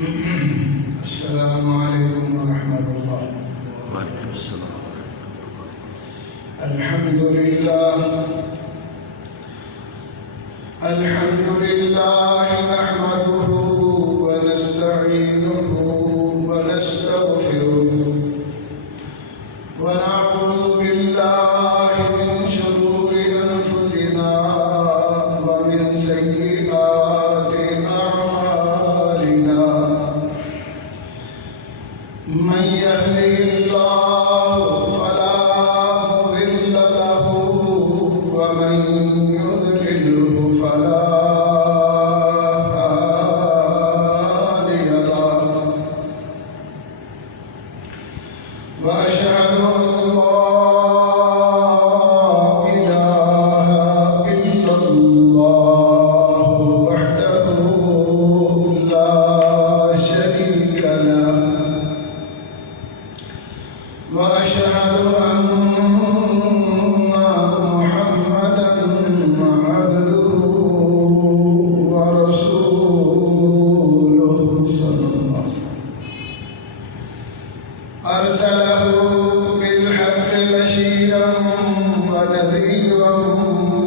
السلام عليكم ورحمة الله. وعليكم السلام. الحمد لله نحمده ونستعينه ونستغفره ونعوذ بالله من شرور أنفسنا ومن سيئات أعمالنا. من يهده الله فلا مضل له ومن يضلله فلا هادي له. وأشهد أن لا إله إلا الله وحده لا شريك له. وأشهد أن محمدا عبده ورسوله صلى الله عليه وسلم. أرسله بالحق بشيرا ونذيرا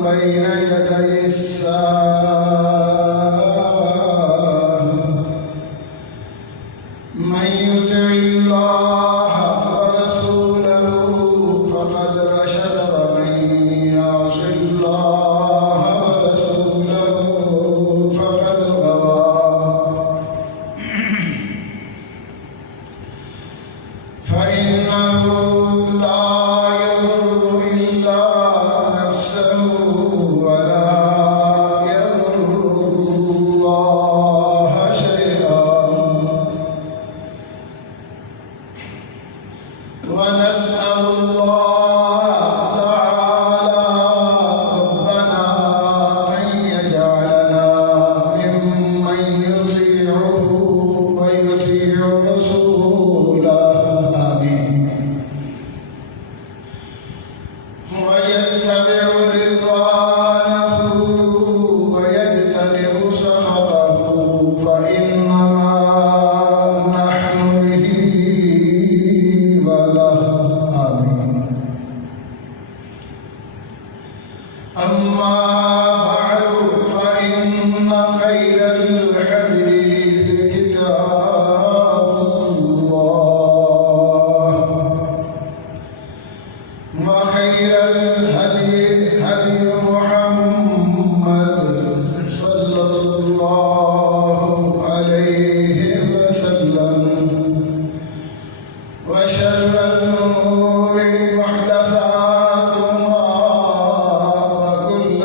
بين يدي الساعة. من يطع الله ورسوله فقد رشد ومن يعص الله ورسوله فقد غوى. فإنه لا يضر إلا نفسه ولا يضر الله شيئا. ونسأل الله تعالى ربنا أن يجعلنا ممن يطيعه ويطيع رسوله. آمين. ويتبع رضوانه ويجتنب سخطه فإنما نحن به وله. آمين. أما بعد فإن خير الحديث كتاب الله وخير الهدي هدي محمد صلى الله عليه وسلم. وشر الأمور محدثاتها وكل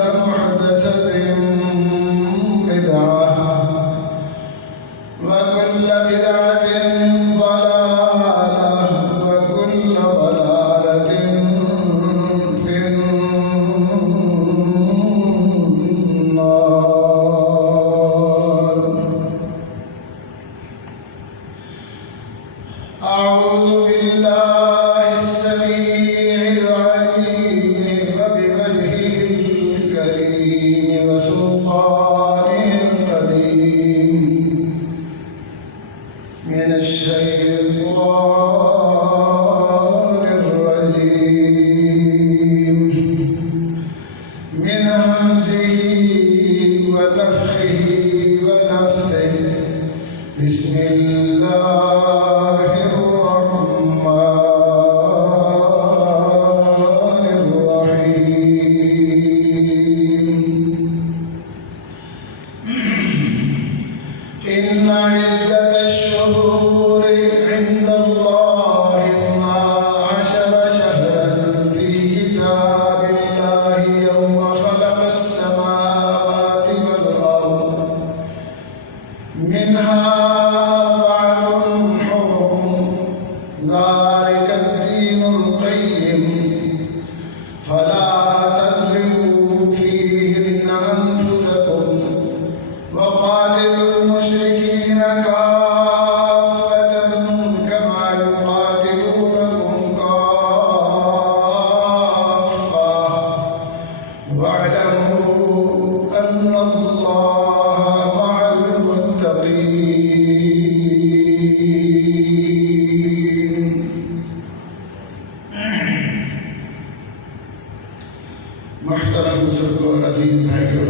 محترم بزرگوں اور عزیز بھائیوں،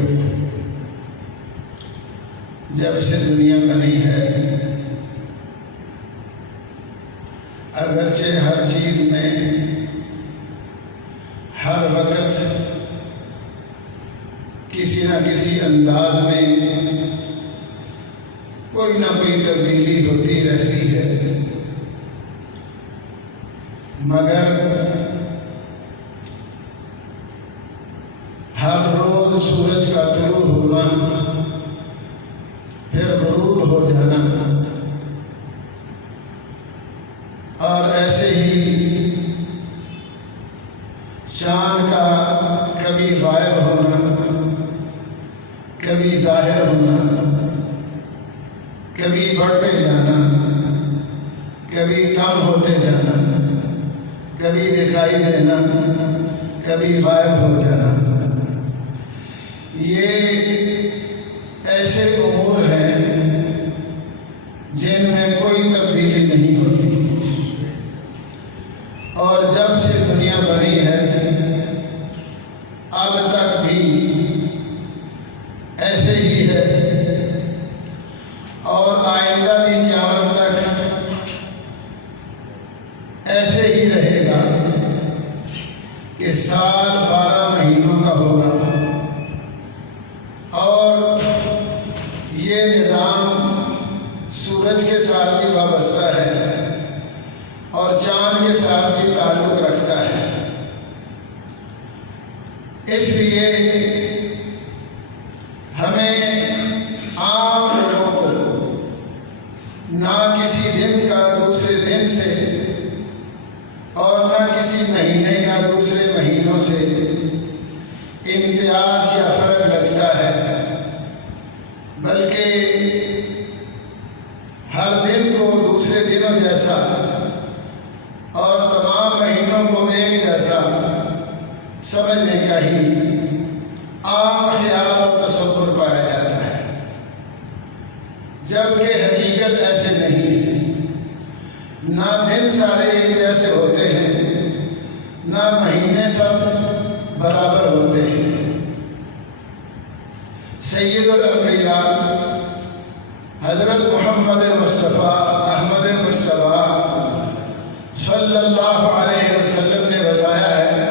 جب سے دنیا بنی ہے اگرچہ ہر چیز میں ہر وقت کسی نہ کسی انداز میں کوئی نہ کوئی تبدیلی ہوتی رہتی ہے، مگر ہر روز سورج کا طلوع ہونا پھر غروب ہو جانا اور ایسے ہی چاند کا کبھی غائب ہونا، کبھی ظاہر ہونا، کبھی بڑھتے جانا، کبھی کم ہوتے جانا، کبھی دکھائی دینا، کبھی غائب ہو جانا، یہ ایسے امور ہیں جن میں کوئی تبدیلی نہیں ہوتی، اور جب سے دنیا بنی ہے اب تک بھی ایسے ہی ہے، اور آئندہ بھی قیامت تک ایسے ہی رہے گا کہ سال 12 مہینوں کا ہوگا، اور یہ نظام سورج کے ساتھ بھی وابستہ ہے اور چاند کے ساتھ بھی تعلق رکھتا ہے۔ اس لیے ہمیں عام لوگوں کو نہ کسی دن کا دوسرے دن سے اور نہ کسی مہینے کا دوسرے مہینوں سے امتیاز یا فرق لگتا ہے، بلکہ ہر دن کو دوسرے دنوں جیسا اور تمام مہینوں کو ایک جیسا سمجھنے کا ہی عام خیال اور تصور پایا جاتا ہے، جبکہ حقیقت ایسے نہیں ہے۔ نہ دن سارے ایک جیسے ہوتے ہیں، نہ مہینے سب برابر ہوتے ہیں۔ سید الانبیاء حضرت محمد مصطفیٰ احمد مصطفیٰ صلی اللہ علیہ وسلم نے بتایا ہے،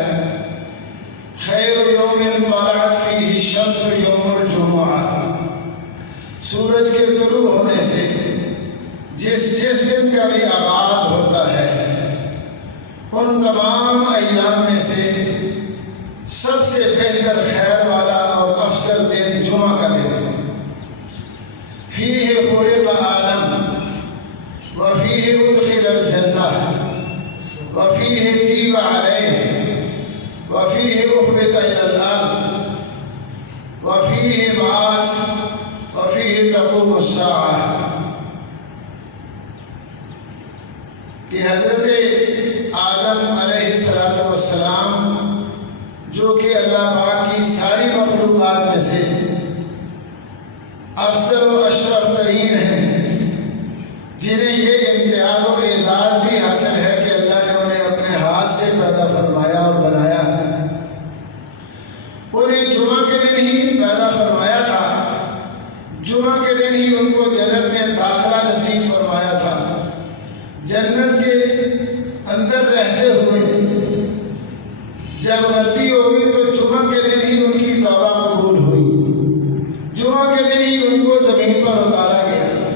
خیر یوم طلعت فیہ الشمس یوم الجمعہ، سورج کے طلوع ہونے سے جس دن کا بھی آغاز ہوتا ہے ان تمام ایام میں سے سب سے بہتر خیر والا اور افضل دن جمعہ کا دن ہے۔ فیہ خلق آدم وفیہ ادخل الجنہ وفیہ تیب علیہ وفیہ اخبط الی الارض وفیہ بعث وفیہ تقوم الساعہ، کہ حضرت آدم علیہ السلام جو کہ اللہ پاک کی ساری مخلوقات میں سے افضل و اشرف ترین ہیں، جنہیں یہ امتیاز و اعزاز بھی حاصل ہے کہ اللہ نے انہیں اپنے ہاتھ سے پیدا فرمایا اور بنایا، انہیں جمعہ کے دن ہی پیدا فرمایا تھا، جمعہ کے دن ہی ان کو جنت میں داخلہ نصیب فرمایا تھا، جنت کے اندر رہتے ہوئے جب غلطی ہوگی تو جمعہ کے دن ہی ان کی توبہ قبول ہوئی، جمعہ کے دن ہی ان کو زمین پر اتارا گیا،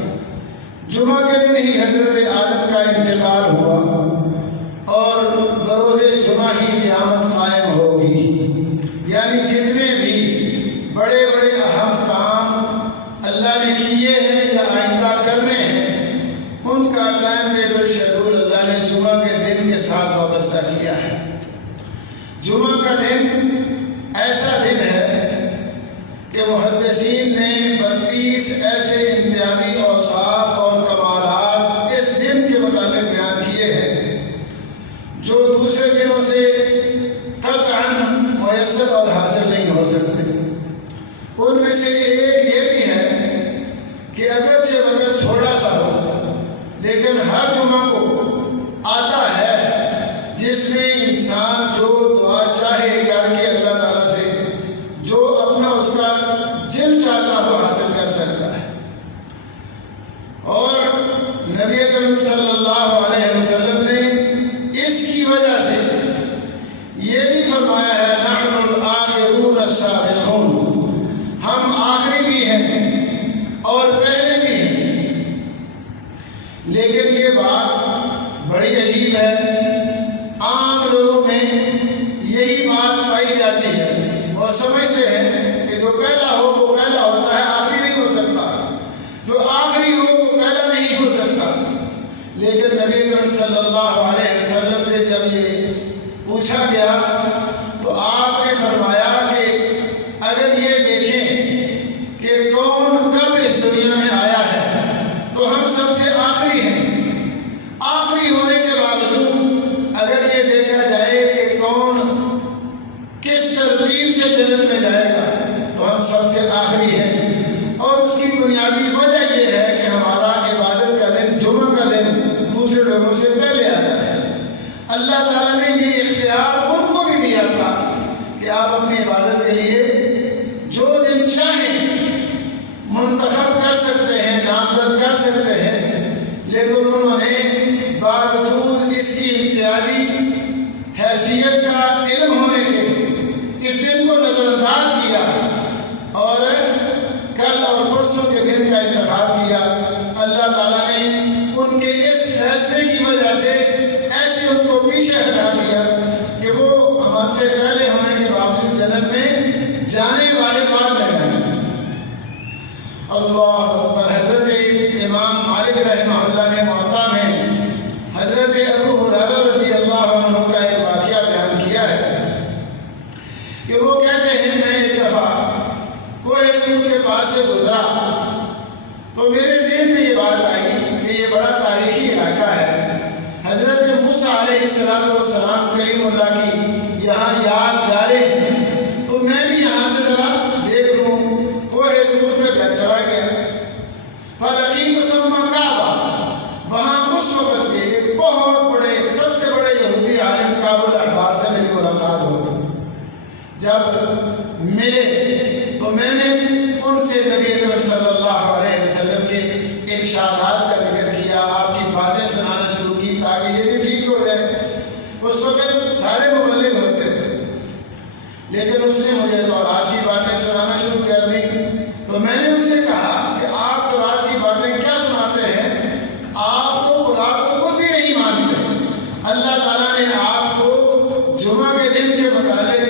جمعہ کے دن ہی حضرت آدم کا انتقال ہوا، اور بروز جمعہ ہی قیامت قائم ہوگی۔ یعنی جتنے بھی بڑے بڑے اہم کام اللہ نے کیے ہیں یا آئندہ کرنے ہیں، ان کا ٹائم ٹیبل شیڈول اللہ نے جمعہ کے دن کے ساتھ وابستہ کیا ہے۔ جمعہ کا دن ایسا دن ہے کہ محدثین نے 32 ایسے امتیازی اوصاف اور کمالات اس دن کے متعلق بیان کیے ہیں جو دوسرے دنوں سے قطعاً میسر اور حاصل نہیں ہو سکتے۔ ان میں سے ایک یہ بھی ہے کہ اگرچہ وقت تھوڑا سا ہو لیکن ہر جمعہ کو آتا ہے جس میں انسان جو دعا چاہے کر کے اللہ تعالیٰ سے جاتی ہے اور سمجھتے ہیں کہ جو پہلا ہو وہ پہلا ہوتا ہے، آخری نہیں ہو سکتا، جو آخری ہو وہ پہلا نہیں ہو سکتا۔ لیکن نبی اکرم صلی اللہ علیہ وسلم سے جب یہ پوچھا گیا تو آپ نے فرمایا کہ اگر یہ دیکھیں کہ کون کب اس دنیا میں آیا ہے تو ہم سب سے آخری ہیں۔ آخری ہونے کے باوجود اگر یہ دیکھا جائے کہ کون کس ترتیب سے جنت میں جائے گا تو ہم سب سے آخری ہیں، اور اس کی بنیادی وجہ یہ ہے کہ ہمارا عبادت کا دن جمعہ کا دن دوسرے لوگوں سے پہلے آتا ہے۔ اللہ تعالیٰ نے یہ اختیار ان کو بھی دیا تھا کہ آپ اپنی عبادت کے لیے جو دن چاہیں منتخب کر سکتے ہیں، نامزد کر سکتے ہیں، لیکن انہوں نے باوجود اس کی امتیازی حیثیت کا علم ہونے کے اس دن کو نظر انداز کیا اور کل اور پرسوں کے دن کا انتخاب کیا۔ اللہ تعالیٰ نے ان کے اس فیصلے کی وجہ سے ایسے ان کو پیچھے ہٹا دیا کہ وہ ہم سے پہلے ہونے کے باوجود جنت میں جانے والے بات نہیں ہیں۔ اللہ اکبر۔ حضرت امام مالک رحمہ اللہ نے موطا میں حضرت ابو ہریرہ رضی اللہ عنہ کا ایک واقعہ بیان کیا ہے کہ وہ کہتے ہیں میں ایک دفعہ کوہ طور کے پاس سے گزرا تو میرے ذہن میں یہ بات آئی کہ یہ بڑا تاریخی علاقہ ہے، حضرت موسیٰ علیہ السلام کلیم اللہ کی یہاں یادگاریں ہیں، تو میں بھی یہاں سے ذرا دیکھ لوں۔ کوہ طور پہ چلا گیا، فلقیت ثم کعبہ، وہاں اس وقت ایک بہت بڑے سب سے بڑے یہودی عالم کعب الاحبار سے میری ملاقات ہو گئی۔ جب ملے تو میں نے ان سے نبی اکرم صلی اللہ علیہ وسلم کے ارشادات کا ذکر کیا، آپ کی باتیں سنانا شروع کی تاکہ یہ بھی ٹھیک ہو جائے۔ اس وقت سارے مبلغ ہوتے تھے، لیکن اس نے مجھے تورات کی باتیں سنانا شروع کر دی، تو میں نے اسے کہا کہ آپ تورات کی باتیں کیا سناتے ہیں؟ آپ تو قرآن کو خود بھی نہیں مانتے۔ اللہ تعالیٰ نے آپ کو جمعہ کے دن کے متعلق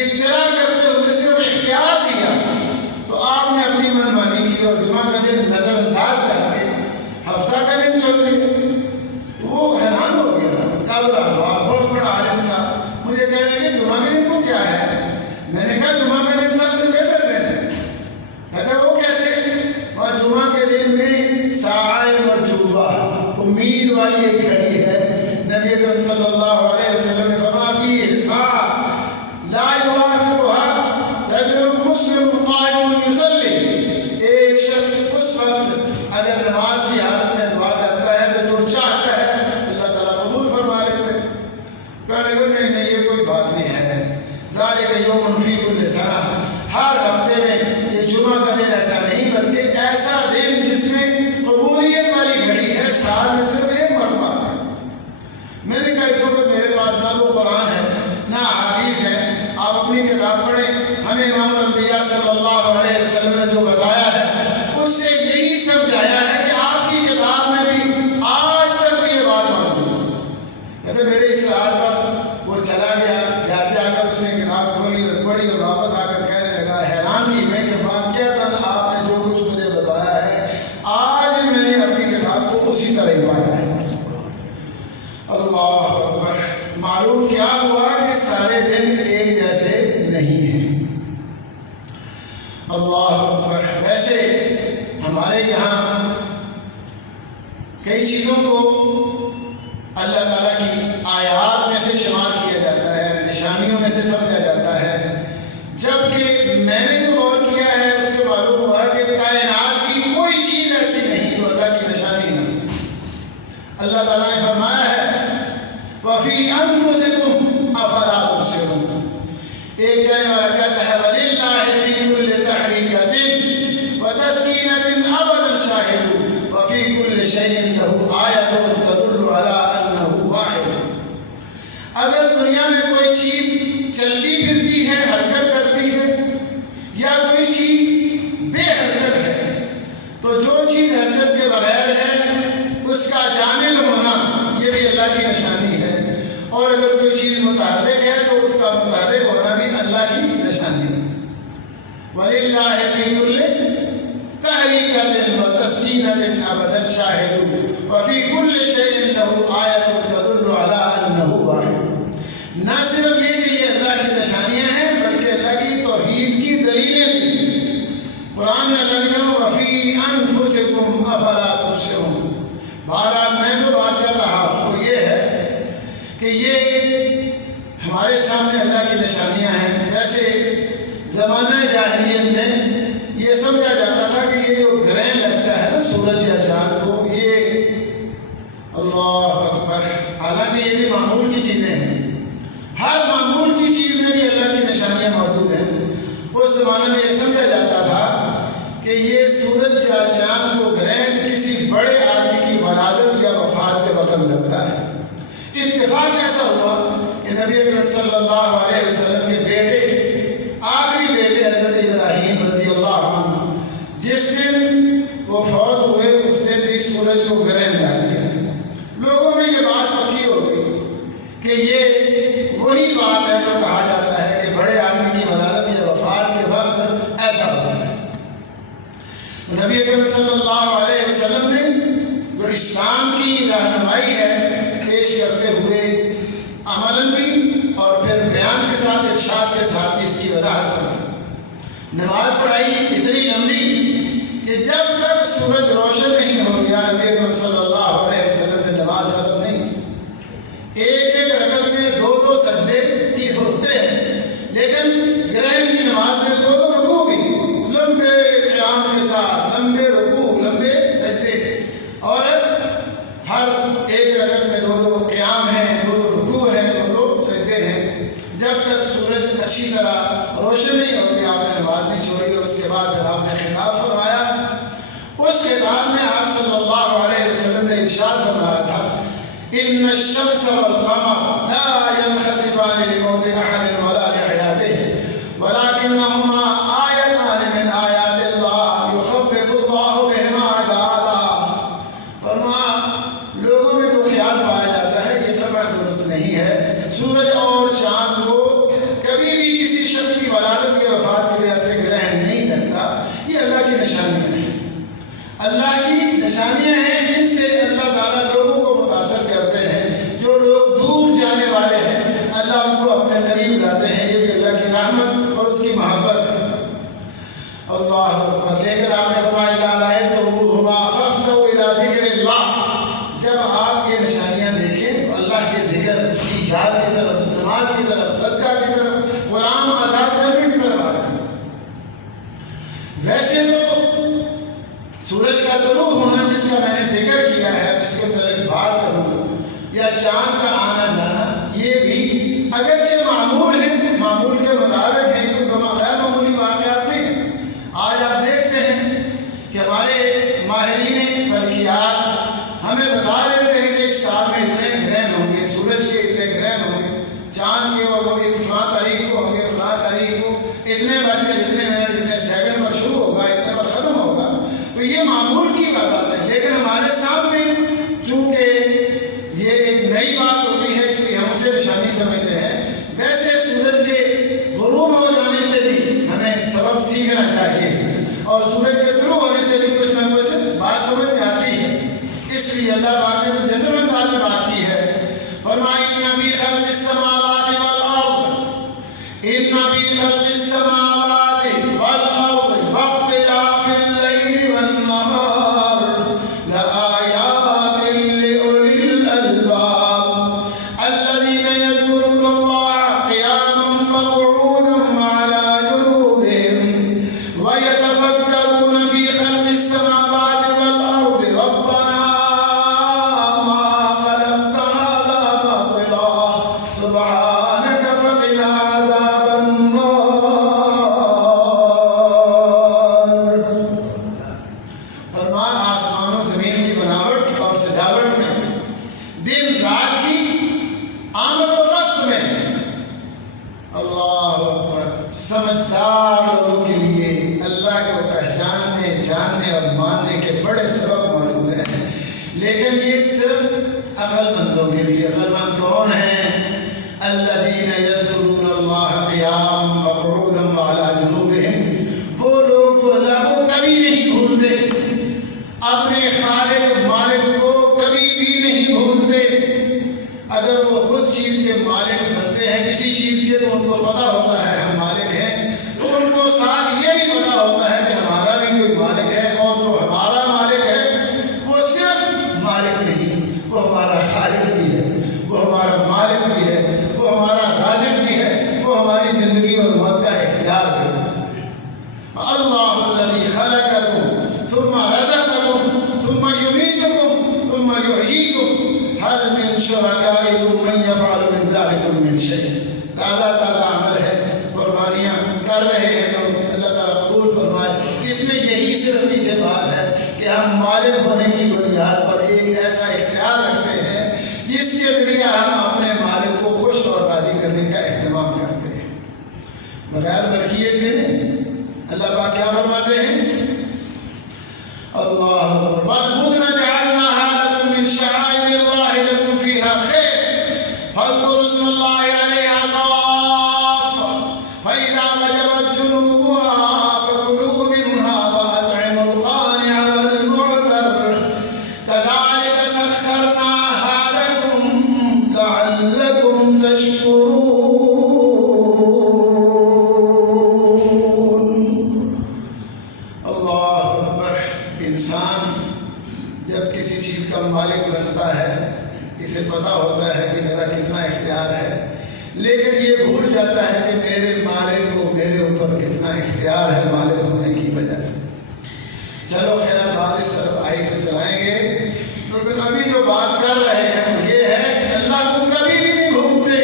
اطلاع کرتے ہوئے صرف اختیار دیا، تو آپ نے اپنی من مانی کی اور جمعہ کا دن نظر انداز کر کے ہفتہ کا دن چل گیا۔ وہ حیران ہو گیا، کعب الاحبار بہت بڑا عالم تھا، مجھے کہنے لگے جمعہ کے دن کو کیا ہے؟ میں نے کہا جمعہ کا دن سب سے بہتر دن ہے۔ کہتا وہ کیسے؟ اور جمعہ کے دن میں ساعہ مرجوبہ، امید والی ایک گھڑی ہے۔ نبی اکرم صلی اللہ علیہ وسلم نے فرمایا کہ ساعہ لا یوافقها رجل مسلم قائم یصلی، ایک شخص اس وقت اگر نماز کی حالت میں دعا کرتا ہے تو جو چاہتا ہے اللہ تعالیٰ قبول فرما لیتے ہیں۔ کہنے لگے نہیں یہ کوئی بات نہیں ہے، ذالک یوم فی کل سنہ، ہر ہفتے میں یہ جمعہ کا دن ایسا نہیں بلکہ ایسا دن جس میں قبولیت والی گھڑی ہے، سال میں صرف ایک مرتبہ ہے۔ میں نے کہا اس وقت میرے پاس نہ تو قرآن ہے نہ حدیث ہے، آپ اپنی کتاب پڑھیں، ہمیں امام الانبیاء صلی اللہ علیہ وسلم نے جو بتایا ہے اس سے یہی سمجھایا ہے کہ آپ کی کتاب میں بھی آج تک بھی یہ بات موجود ہے۔ کہتے میرے اس سال پر وہ چلا گیا، گھر جا کر اس نے کتاب کھولی اور پڑھی اور واپس آ کر کہنے لگا حیرانگی میں کہ واقعتاً آپ نے جو کچھ مجھے بتایا ہے آج میں نے اپنی کتاب کو اسی طرح ہی پایا ہے۔ اللہ اکبر۔ معلوم کیا ہوا کہ سارے دن ایک جیسے نہیں ہیں۔ اللہ اکبر۔ ویسے ہمارے یہاں کئی چیزوں کو اللہ تعالیٰ کی آیات میں سے شمار کیا جاتا ہے، نشانیوں میں سے سمجھا جاتا ہے، جبکہ میں نے جو غور کیا ہے اس سے معلوم ہوا کہ کائنات کی کوئی چیز ایسی نہیں جو اللہ کی نشانی نہیں۔ اللہ تعالیٰ نے فرمایا ہے وَفِي أَنفُسِكُمْ أَفَلَا تُبْصِرُونَ، ایک کہنے والا کہتا ہے وَلِلَّهِ فِي كُلِّ تَحْرِيكَةٍ وَتَسْكِينَةٍ أَبَدًا شَاهِدٌ وَفِي كُلِّ شَيْءٍ لَهُ آيَةٌ تَدُلُّ عَلَىٰ أَنَّهُ وَاحِدٌ۔ اگر دنیا میں کوئی چیز چلتی پھرتی ہے، حرکت کرتی ہے، یا کوئی چیز بے حرکت ہے، تو جو چیز حرکت کے بغیر ہے اس کا جامل ہونا یہ بھی اللہ کی نشانی ہے، اور اگر کوئی چیز متحرک ہے تو اس کا متحرک ہونا بھی اللہ وَلِلَّهِ فِي كُلِّ تَحْرِيكَةٍ وَتَسْكِينَةٍ أَبَدًا شَاهِدٌ وَفِي كُلِّ شَيْءٍ لَهُ آيَةٌ تَدُلُّ عَلَىٰ أَنَّهُ واحد۔ نہ صرف یہ کہ یہ اللہ کی نشانیاں ہیں بلکہ اللہ کی توحید کی دلیلیں بھی۔ قرآن میں اللہ نے کہا وَفِي أَنفُسِكُمْ أَفَلَا تُبْصِرُونَ۔ بہرحال میں جو بات کر رہا ہوں وہ یہ ہے کہ یہ ہمارے سامنے اللہ کی نشانیاں ہیں۔ ویسے زمانہ جاہلیت میں یہ سمجھا جاتا تھا کہ یہ جو گرہن لگتا ہے نا سورج یا چاند کو، یہ اللہ اکبر، حالانکہ یہ بھی معمول کی چیزیں ہیں، ہر معمول کی چیز میں بھی اللہ کی نشانیاں موجود ہیں۔ اس زمانے میں یہ سمجھا جاتا تھا کہ یہ سورج یا چاند کو گرہن کسی بڑے آدمی کی ولادت یا وفات کے وقت لگتا ہے۔ اتفاق ایسا ہوا کہ نبی اکرم صلی اللہ علیہ وسلم کے بیٹے، آخری بیٹے حضرت ابراہیم رضی اللہ عنہ، جس دن وہ فوت ہوئے اس دن بھی سورج کو گرہن لگ گیا۔ لوگوں میں یہ بات پکی ہو گئی کہ یہ وہی بات ہے جو کہا جاتا ہے کہ بڑے آدمی کی ولادت یا وفات کے وقت ایسا ہوتا ہے۔ نبی اکرم صلی اللہ علیہ وسلم نے جو اسلام کی رہنمائی ہے پیش کرتے ہوئے عملاً بھی اور پھر بیان کے ساتھ ارشاد کے ساتھ بھی اس کی وضاحت فرمائی۔ نماز پڑھائی اتنی لمبی کہ جب تک سورج روشن نہیں ہو گیا نبی اکرم صلی اللہ علیہ وسلم نے نماز ختم نہیں کی۔ ایک ایک رکعت میں دو دو سجدے کی ہوتے ہیں، لیکن گرہن کی نماز میں دو دو رکوع بھی، لمبے قیام کے ساتھ لمبے رکوع لمبے سجدے، اور ہر ایک رکعت میں دو دو قیام ہیں، دو دو رکوع ہیں، دو دو سجدے ہیں۔ جب تک سورج اچھی طرح روشن نہیں ہو گیا آپ نے نماز نہیں چھوڑی، اور اس کے بعد پھر آپ نے خطاب فرمایا۔ اس خطاب میں آپ صلی اللہ علیہ وسلم نے ارشاد فرمایا تھا ان الشمس والقمر لا ينخسفان لموت احد ولا لحياته ولكنهما آيتان من آيات الله يخفف الله بهما عباده۔ فرمایا لوگوں میں جو خیال پایا جاتا ہے یہ طبعا درست نہیں ہے، سورج اور چاند کو کبھی بھی کسی شخص کی ولادت یا وفات کی وجہ سے گرہن نہیں لگتا، یہ اللہ کی نشانیاں ہیں۔ اللہ کی نشانیاں ہیں جن سے اللہ تعالیٰ لوگوں کو متاثر کرتے ہیں۔ جو لوگ دور جانے والے ہیں اللہ ان کو اپنے قریب لاتے ہیں، یہ بھی اللہ کی رحمت اور اس کی محبت ہے۔ اللہ اکبر۔ لیکن آپ نے فرمایا اذا رأيتموهما فافزعوا إلى ذكر الله، جب آپ یہ نشانیاں دیکھیں تو اللہ کے ذکر، اس کی یاد کی طرف، نماز کی طرف، صدقہ کی طرف، قرآن آزاد کرنے کی طرف آ جائیں۔ ویسے تو سورج کا طلوع ہونا جس کا میں نے ذکر کیا ہے، جس کے متعلق بات کروں، یا چاند کا آنا جانا، یہ بھی اگرچہ معمول ہے، معمول کے مطابق ہے، کوئی غیر معمولی واقعات نہیں ہے۔ آج آپ دیکھتے ہیں کہ ہمارے ماہرین فلکیات ہمیں بتا دیتے ہیں کہ اس سال میں اتنے گرہن ہوں گے، سورج کے اتنے گرہن ہوں گے، چاند کے، اور وہ فلاں تاریخ کو ہوں گے، فلاں تاریخ کو اتنے بج کے اتنے منٹ اتنے سیکنڈ پر شروع ہوگا، اتنے پر ختم ہوگا۔ تو یہ معمول کی بات ہے، لیکن ہمارے سامنے چونکہ یہ ایک نئی بات ہوتی ہے اس لیے ہم اسے نشانی سمجھتے ہیں۔ ویسے سورج کے غروب ہو جانے سے بھی ہمیں سبق سیکھنا چاہیے، اور سورج کے طلوع ہونے سے بھی کچھ نہ کچھ بات سمجھ میں آتی ہے۔ اس لیے اللہ پاک نے تو جنرل انداز میں بات کی ہے، فرمایا ان فی خلق السماوات والارض، ان فی خلق السماوات والارض واختلاف الليل والنهار لآيات لأولي الألباب الذين يذكرون الله قياما وقعودا وعلى جنوبهم ويتفكرون في خلق السماوات والأرض ربنا ما خلقت هذا باطلا سبحانك فقنا عذاب النار۔ فرمایا آسمان و زمین کی بناوٹ اور سجاوٹ میں، دن رات کی آمد و رفت میں، اللہ اکبر، سمجھدار لوگوں کے لیے اللہ کو پہچاننے، جاننے اور ماننے کے بڑے سبب موجود ہیں۔ لیکن یہ صرف عقل مندوں کے لیے۔ عقل مند کون ہیں؟ الذین یذکرون اللہ قیاما وقعودا وعلی جنوبہم، وہ اللہ الذی خلقکم ثم رزقکم ثم یمیتکم ثم یحییکم هل من شرکائکم من یفعل من ذلکم من شیء. تازہ تازہ عمل ہے، قربانیاں کر رہے ہیں لوگ، اللہ تعالیٰ قبول فرمائے. اس میں یہی صرف نیچے بات ہے کہ ہم مالک ہونے کی بنیاد پر ایک ایسا اختیار رکھتے ہیں جس کے ذریعے ہم اپنے مالک کو خوش اور راضی کرنے کا اہتمام کرتے ہیں بغیر ملکیت کے نہیں. اللہ پاک کیا فرماتے ہیں؟ اللہ وَالْبُدْنَ جَعَلْنَاهَا لَكُم مِّن شَعَائِرِ اللَّهِ لَكُمْ فِيهَا خَيْرٌ فَاذْكُرُوا اسْمَ اللَّهِ عَلَيْهَا صَوَافَّ فَإِذَا وَجَبَتْ جُنُوبُهَا فَكُلُوا مِنْهَا وَأَطْعِمُوا الْقَانِعَ وَالْمُعْتَرَّ كَذَلِكَ سَخَّرْنَاهَا لَكُمْ لَعَلَّكُمْ تَشْكُرُونَ. انسان جب کسی چیز کا مالک بنتا ہے اسے پتہ ہوتا ہے کہ میرا کتنا اختیار ہے، لیکن یہ بھول جاتا ہے کہ میرے مالک کو میرے اوپر کتنا اختیار ہے مالک ہونے کی وجہ سے. چلو خیر بات اس طرف آئی تو چلائیں گے. لیکن ابھی جو بات کر رہے ہیں وہ یہ ہے کہ اللہ کو کبھی بھی نہیں گھومتے.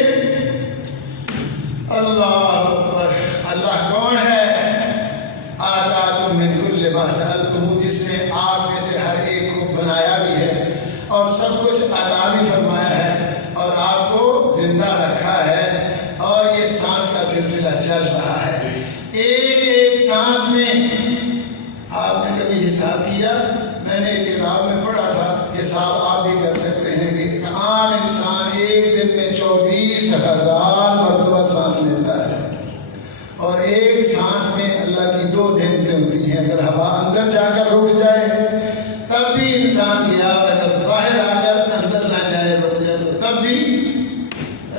اللہ اکبر. اللہ کون ہے؟ آتاکم من کل ما سألتموہ، جس نے آپ میں سے ہر ایک کو بنایا بھی ہے اور سب کچھ عطا بھی فرمایا ہے اور آپ کو زندہ رکھا ہے اور یہ سانس کا سلسلہ چل رہا ہے. ایک ایک سانس میں آپ نے کبھی حساب کیا؟ میں نے ایک کتاب میں پڑھا تھا، حساب آپ بھی کر سکتے ہیں کہ ایک عام انسان ایک دن میں 24,000 مرتبہ سانس لیتا ہے اور ایک سانس میں اللہ کی 2 نعمتیں ہوتی ہیں. اگر ہوا اندر جا کر رک جائے تب بھی انسان گیا، اگر باہر آ کر اندر نہ جائے رک جائے تو تب بھی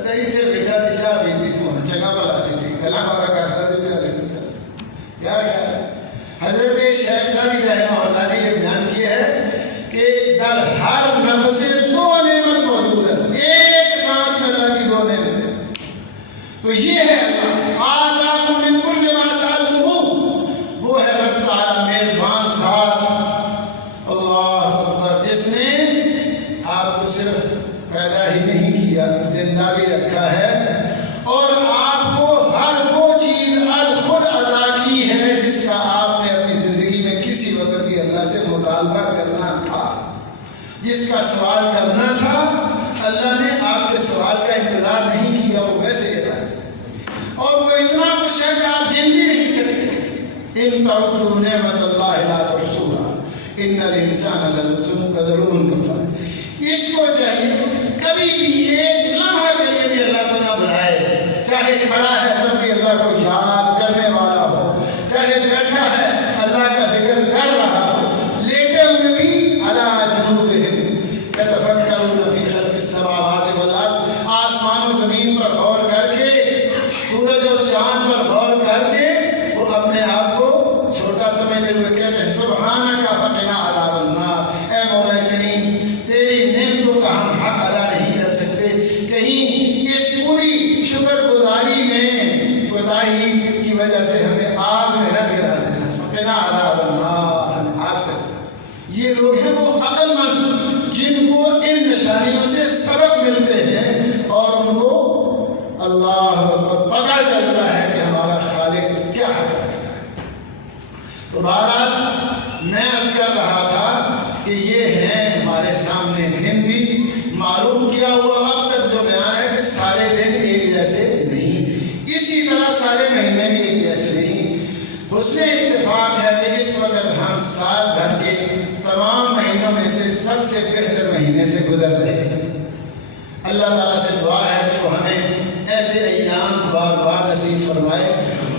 تھے بیٹا سے چاہ بھی تھی سونا چنگا بلا دیں گلا بارا کرتا دے کیا خیال ہے؟ حضرت شیخ سعدی رحمہ اللہ نے یہ بیان کیا ہے کہ در ہر نفس 2 نعمت موجود ہے، ایک سانس میں اللہ کی 2 نعمتیں. تو یہ ہے آتاکم من کل ما سألتموہ، وہ ہے رب تعالیٰ مہربان ذات. اللہ اکبر. جس نے آپ کو صرف پیدا ہی نہیں کیا، زندہ بھی رکھا ہے اور آپ کو ہر وہ چیز از خود عطا کی ہے جس کا آپ نے اپنی زندگی میں کسی وقت ہی اللہ سے مطالبہ کرنا تھا، جس کا سوال کرنا تھا. اللہ نے آپ کے سوال کا انتظار نہیں کیا، وہ ویسے ہی تھا اور وہ اتنا کچھ ہے کہ آپ گن بھی نہیں سکتے. ان تعدوا نعمت اللہ لا تحصوها ان الانسان لظلوم کفار. اس کو چاہیے کبھی بھی ایک لمحہ کے لیے بھی اللہ کو نہ بھلائے، چاہے کھڑا ہے تب بھی اللہ کو یاد کرنے والا ہو، چاہے بیٹھا ہے اللہ کا ذکر کر رہا ہو، لیٹے ہوئے بھی علی جنوبہم یتفکرون فی خلق السماوات والارض. آسمان و زمین پر غور کر کے، سورج اور چاند پر غور کر کے وہ اپنے آپ کو چھوٹا سمجھتے ہوئے کہتے ہیں سبحانک فقنا عذاب النار. اے مولا کریم، تیری نعمتوں کا ہم حق ادا نہیں کر سکتے، کہیں اس پوری شکر گزاری میں کوتاہی کی وجہ سے ہمیں آگ میں نہ گرا دینا. فقنا عذاب النار. آگ سے یہ لوگ ہیں وہ عقل مند جن کو ان نشانیوں سے سبق ملتے ہیں اور ان کو اللہ پتہ چلتا ہے کہ ہمارا خالق کیا ہے. تو بہرحال میں عرض کر رہا تھا کہ یہ ہیں ہمارے سامنے دن بھی معلوم کیا ہوا. اب تک جو بیان ہے کہ سارے دن ایک جیسے نہیں، اسی طرح سارے مہینے بھی ایک جیسے نہیں. اس سے اتفاق ہے کہ اس وقت ہم سال بھر کے تمام مہینوں میں سے سب سے بہتر مہینے سے گزر رہے ہیں. اللہ تعالیٰ سے دعا ہے کہ وہ ہمیں ایسے ایام بار بار نصیب فرمائے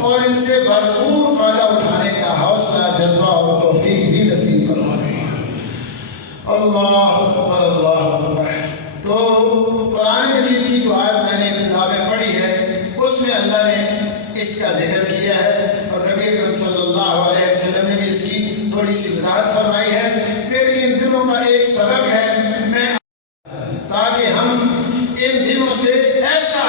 اور ان سے بھرپور فائدہ اٹھانے کا حوصلہ، جذبہ اور توفیق بھی نصیب فرمائے. اللہ اکبر اللہ اکبر. تو قرآن مجید کی جو آیت میں نے ابتدا میں پڑھی ہے اس میں اللہ نے اس کا ذکر کیا ہے اور نبی اکرم صلی اللہ علیہ وسلم نے بھی اس کی تھوڑی سی وضاحت فرمائی ہے. پھر ان دنوں کا ایک سبق ہے میں تاکہ ہم ان دنوں سے ایسا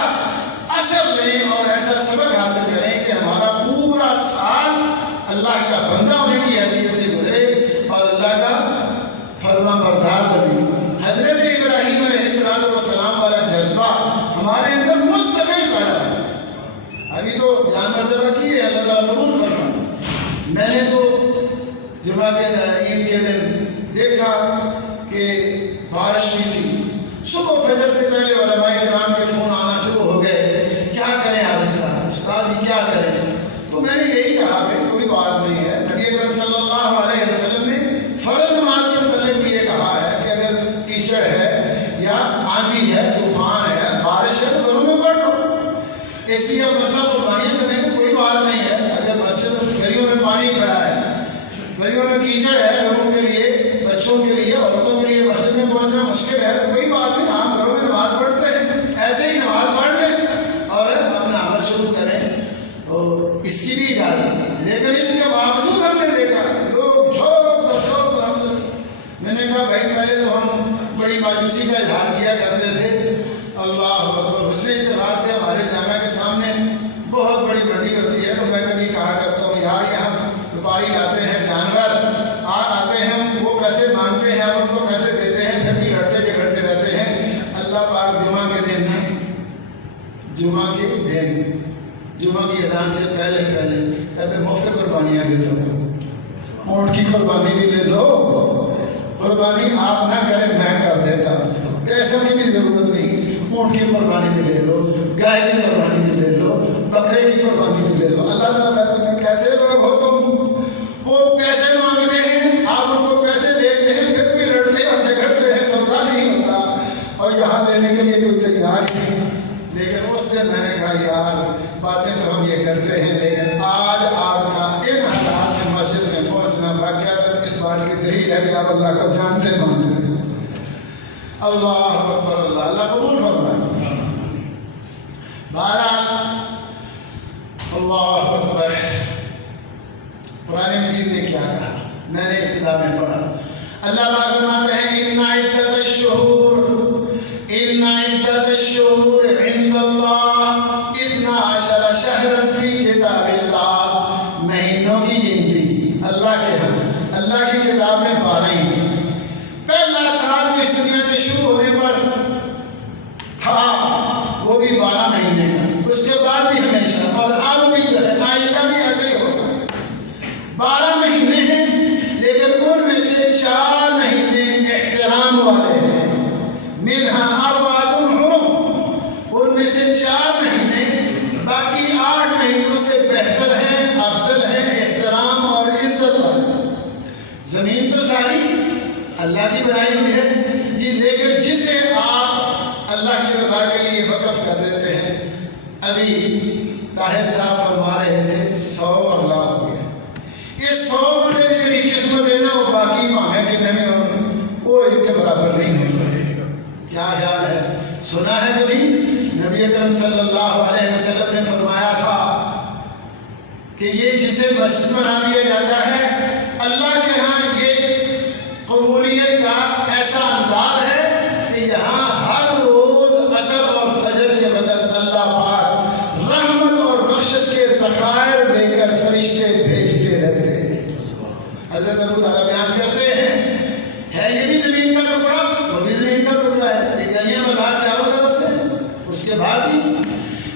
اثر لیں اور ایسا سبق حاصل کریں کہ ہمارا پورا سال اللہ اللہ قبول فرما. میں نے تو جمعہ کے عید کے دن دیکھا کہ بارش بھی تھی. صبح فجر سے پہلے علماء کرام کے فون آنا شروع ہو گئے, کیا کریں حافظ صاحب, استاد جی کیا کریں. تو میں نے یہی کہا کہ کوئی بات نہیں ہے. نبی اکرم صلی اللہ علیہ وسلم نے فرض نماز کے متعلق بھی یہ کہا ہے کہ اگر کیچڑ ہے یا آندھی ہے, طوفان ہے, بارش ہے, تو گھروں میں پڑھ لو. اس لیے مسئلہ قربانیاں کرنے کی کوئی بات نہیں ہے. اگر مسجد گلیوں میں پانی کھڑا ہے, گلیوں میں کیچڑ ہے, لوگوں کے لیے, بچوں کے لیے, عورتوں کے لیے مسجد میں پہنچنا مشکل ہے, تو کوئی بات نہیں, ہم گھروں میں نماز پڑھتے ہیں, ایسے ہی نماز پڑھ لیں اور اپنا عمل شروع کریں. اور اس کی بھی اجازت ہے. لیکن اس کے باوجود ہم نے دیکھا لوگ جھوک میں نے کہا بھائی پہلے تو ہم بڑی مایوسی کا اظہار کیا کرتے تھے. اللہ اکبر. دوسرے اعتبار سے ہمارے جامعہ کے سامنے بہت بڑی منڈی ہوتی ہے, تو میں کبھی کہا کرتا ہوں یار یہاں ویپاری لاتے ہیں جانور, آتے ہیں, وہ پیسے مانگتے ہیں, ہم ان کو پیسے دیتے ہیں, پھر بھی لڑتے جھگڑتے رہتے ہیں. اللہ پاک جمعہ کے دن جمعہ کی اذان سے پہلے کہتے ہیں مفت قربانیاں لے لو, اونٹ کی قربانی بھی لے لو. قربانی آپ نہ کریں, میں کر دیتا, پیسے کی بھی ضرورت نہیں. اونٹ کی قربانی بھی لے لو, گائے کی قربانی بھی لے لو, بکرے کی قربانی بھی لے لو. اللہ تعالیٰ کہتے ہیں کیسے لوگ ہو تم, وہ پیسے مانگتے ہیں, آپ ان کو پیسے دیتے ہیں, پھر بھی لڑتے اور جھگڑتے ہیں, سودا نہیں ہوتا, اور یہاں لینے کے لیے کوئی تیار نہیں. لیکن اس دن میں نے کہا یار باتیں تو ہم یہ کرتے ہیں, لیکن آج آپ کا ان حالات میں مسجد میں پہنچنا واقعہ اس بات کی دلیل ہے کہ آپ اللہ کو جانتے مانتے ہیں. اللہ اکبر. اللہ قبول فرمائے. بہرحال اللہ اکبر. قرآن مجید نے کیا کہا, میں نے ابتدا میں پڑھا. اللہ پاک فرماتے ہیں ان عدت الشہور عند اللہ 12 شہرا فی کتاب اللہ. مہینوں کی گنتی اللہ کے ہاں اللہ کی کتاب میں 12 ہیں. پہلا سال جو اس دنیا کے شروع ہونے پر تھا وہ بھی 12 مہینے کا, اس کے بعد بھی ہمیشہ, اور اب بھی جو ہے آئندہ بھی ایسے ہی ہوگا. 12 مہینے ہیں, لیکن ان میں سے 4 مہینے احترام والے ہیں. منہا اربعۃ حرم, ان میں سے 4 مہینے, باقی 8 مہینوں سے بہتر ہیں, افضل ہیں, احترام اور عزت والے. زمین تو ساری اللہ کی بنائی ہوئی ہے جی, لیکن جسے آپ اللہ کی رضا کے لیے وقف کر دیتے ہیں. ابھی طاہر صاحب فرما رہے تھے 100 مرلہ ہو گیا. یہ 100 مرلے کی میری قسمت ہے نا, وہ باقی ماہیں کتنے میں ہوں, وہ ان کے برابر نہیں ہو سکے. کیا خیال ہے, سنا ہے کبھی نبی اکرم صلی اللہ علیہ وسلم نے فرمایا تھا کہ یہ جسے مسجد بنا دیا جاتا ہے, اللہ کے ہاں یہ قبولیت کا ایسا انداز ہے کہ یہاں ہر روز عصر اور فجر کے وقت اللہ پاک رحمت اور بخشش کے ذخائر دے کر فرشتے بھیجتے رہتے ہیں. حضرت ابو ہریرہ بیان کرتے ہیں ہے یہ بھی زمین کا ٹکڑا, وہ بھی زمین کا ٹکڑا ہے, یہ گلیاں بازار چاروں طرف سے, اس کے بعد بھی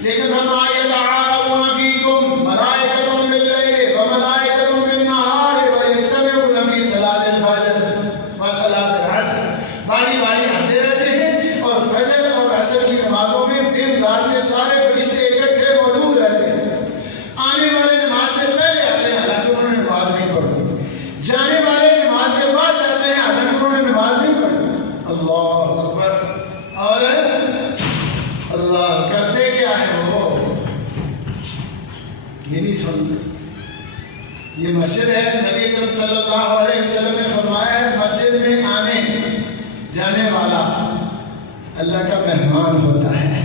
لیکن ہم یتعاقبون فیکم ملائکۃ باللیل وملائکۃ بالنہار ویجتمعون فی صلاۃ الفجر وصلاۃ العصر. باری باری آتے رہتے ہیں, اور فجر اور عصر کی نمازوں میں دن رات کے سارے فرشتے اکٹھے موجود رہتے ہیں. آنے والے نماز سے پہلے آتے ہیں, حالانکہ انہوں نے نماز نہیں پڑھی. جانے والے نماز کے بعد جاتے ہیں, حالانکہ انہوں نے نماز نہیں پڑھی. اللہ اکبر. اور اللہ کرتے کیا ہے وہ یہ نہیں سنتے. یہ مسجد ہے, نبی اکرم صلی اللہ علیہ وسلم نے فرمایا ہے مسجد میں آنے جانے والا اللہ کا مہمان ہوتا ہے,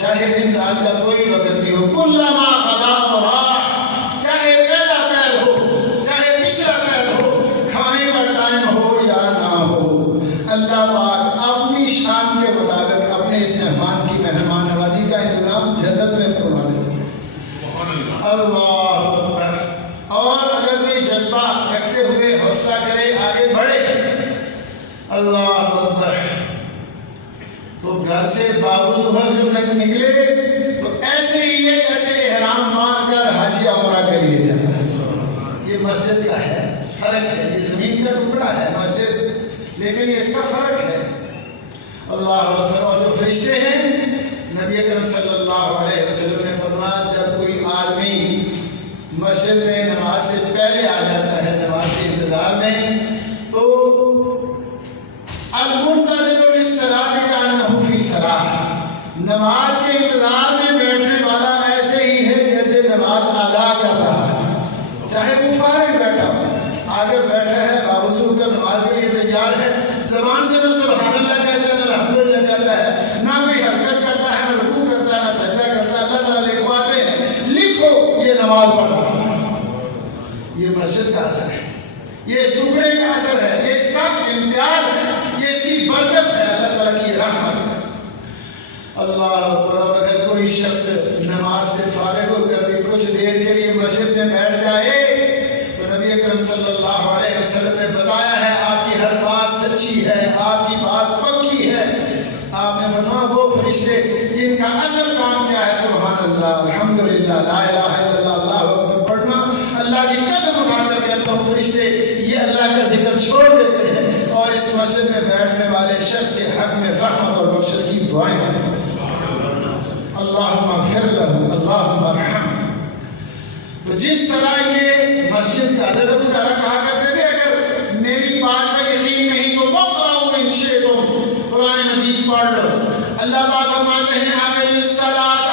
چاہے دن رات کا کوئی وقت بھی ہو. کلما قضا وراح, چاہے پہلا پہر ہو چاہے پچھلا پہر ہو, کھانے کا ٹائم ہو یا نہ ہو, اللہ پاک اپنی شان کے مطابق اپنے اس مہمان کی مہمان نوازی کا انتظام جنت میں فرما دے. اللہ اکبر. اور اگر کوئی جذبہ رکھتے ہوئے حوصلہ کرے, آگے بڑھے, اللہ اکبر, تو گھر سے بابو نکلے تو ایسے ہی ایک ایسے احرام مان کر حج یا عمرہ کرے. الگ ہے, یہ زمین کا ٹکڑا ہے مسجد, لیکن اس کا فرق ہے. اللہ اکبر. اور جو فرشتے ہیں, نبی اکرم صلی اللہ علیہ وسلم نے فرمایا جب کوئی آدمی مسجد میں نماز سے پہلے آ جاتا ہے نماز کے انتظار میں, تو المنتظر للصلاۃ کأنہ فی صلاۃ, نماز کے انتظار میں بیٹھنے والا ایسے ہی ہے جیسے نماز ادا کر رہا ہے, چاہے وہ فارغ بیٹھا ہو. اگر بیٹھا ہے باوضو کر نماز کے لیے تیار ہے, زبان سے نہ سبحان اللہ کہتا ہے نہ الحمدللہ کہتا ہے, نہ کوئی حرکت کرتا ہے نہ رکوع کرتا ہے نہ سجدہ کرتا ہے, اللہ تعالیٰ لکھواتے ہیں لکھو یہ نماز پڑھ رہا ہے. یہ مسجد کا اثر ہے, یہ اس ٹکڑے کا اثر ہے, یہ اس کا امتیاز ہے, یہ اس کی برکت ہے, اللہ تعالیٰ کی رحمت ہے. اللہ اکبر. اور اگر کوئی شخص نماز سے فارغ ہو کر بھی کچھ دیر کے لیے مسجد میں بیٹھ جائے تو نبی اکرم صلی اللہ علیہ وسلم نے بتایا ہے آپ کی ہر بات سچی ہے, آپ کی بات پکی ہے. آپ نے فرمایا وہ فرشتے جن کا اصل کام کیا ہے سبحان اللہ الحمدللہ لا الہ الا اللہ اللہ اکبر پڑھنا, اللہ کی قسم اٹھا کر کہتا ہوں فرشتے یہ اللہ کا ذکر چھوڑ دیتے ہیں اور اس مسجد میں بیٹھنے والے شخص کے حق میں رحمت اور بخشش کی دعائیں کرتے ہیں. اللہم اغفر لہ اللہم ارحمہ. تو جس طرح یہ مسجد کا حضرت ابو ہریرہ کہا کرتے تھے اگر میری بات کا یقین نہیں تو وقرؤ ان شئتم, قرآن مجید پڑھ لو. اللہ پاک فرماتے ہیں اقم الصلاۃ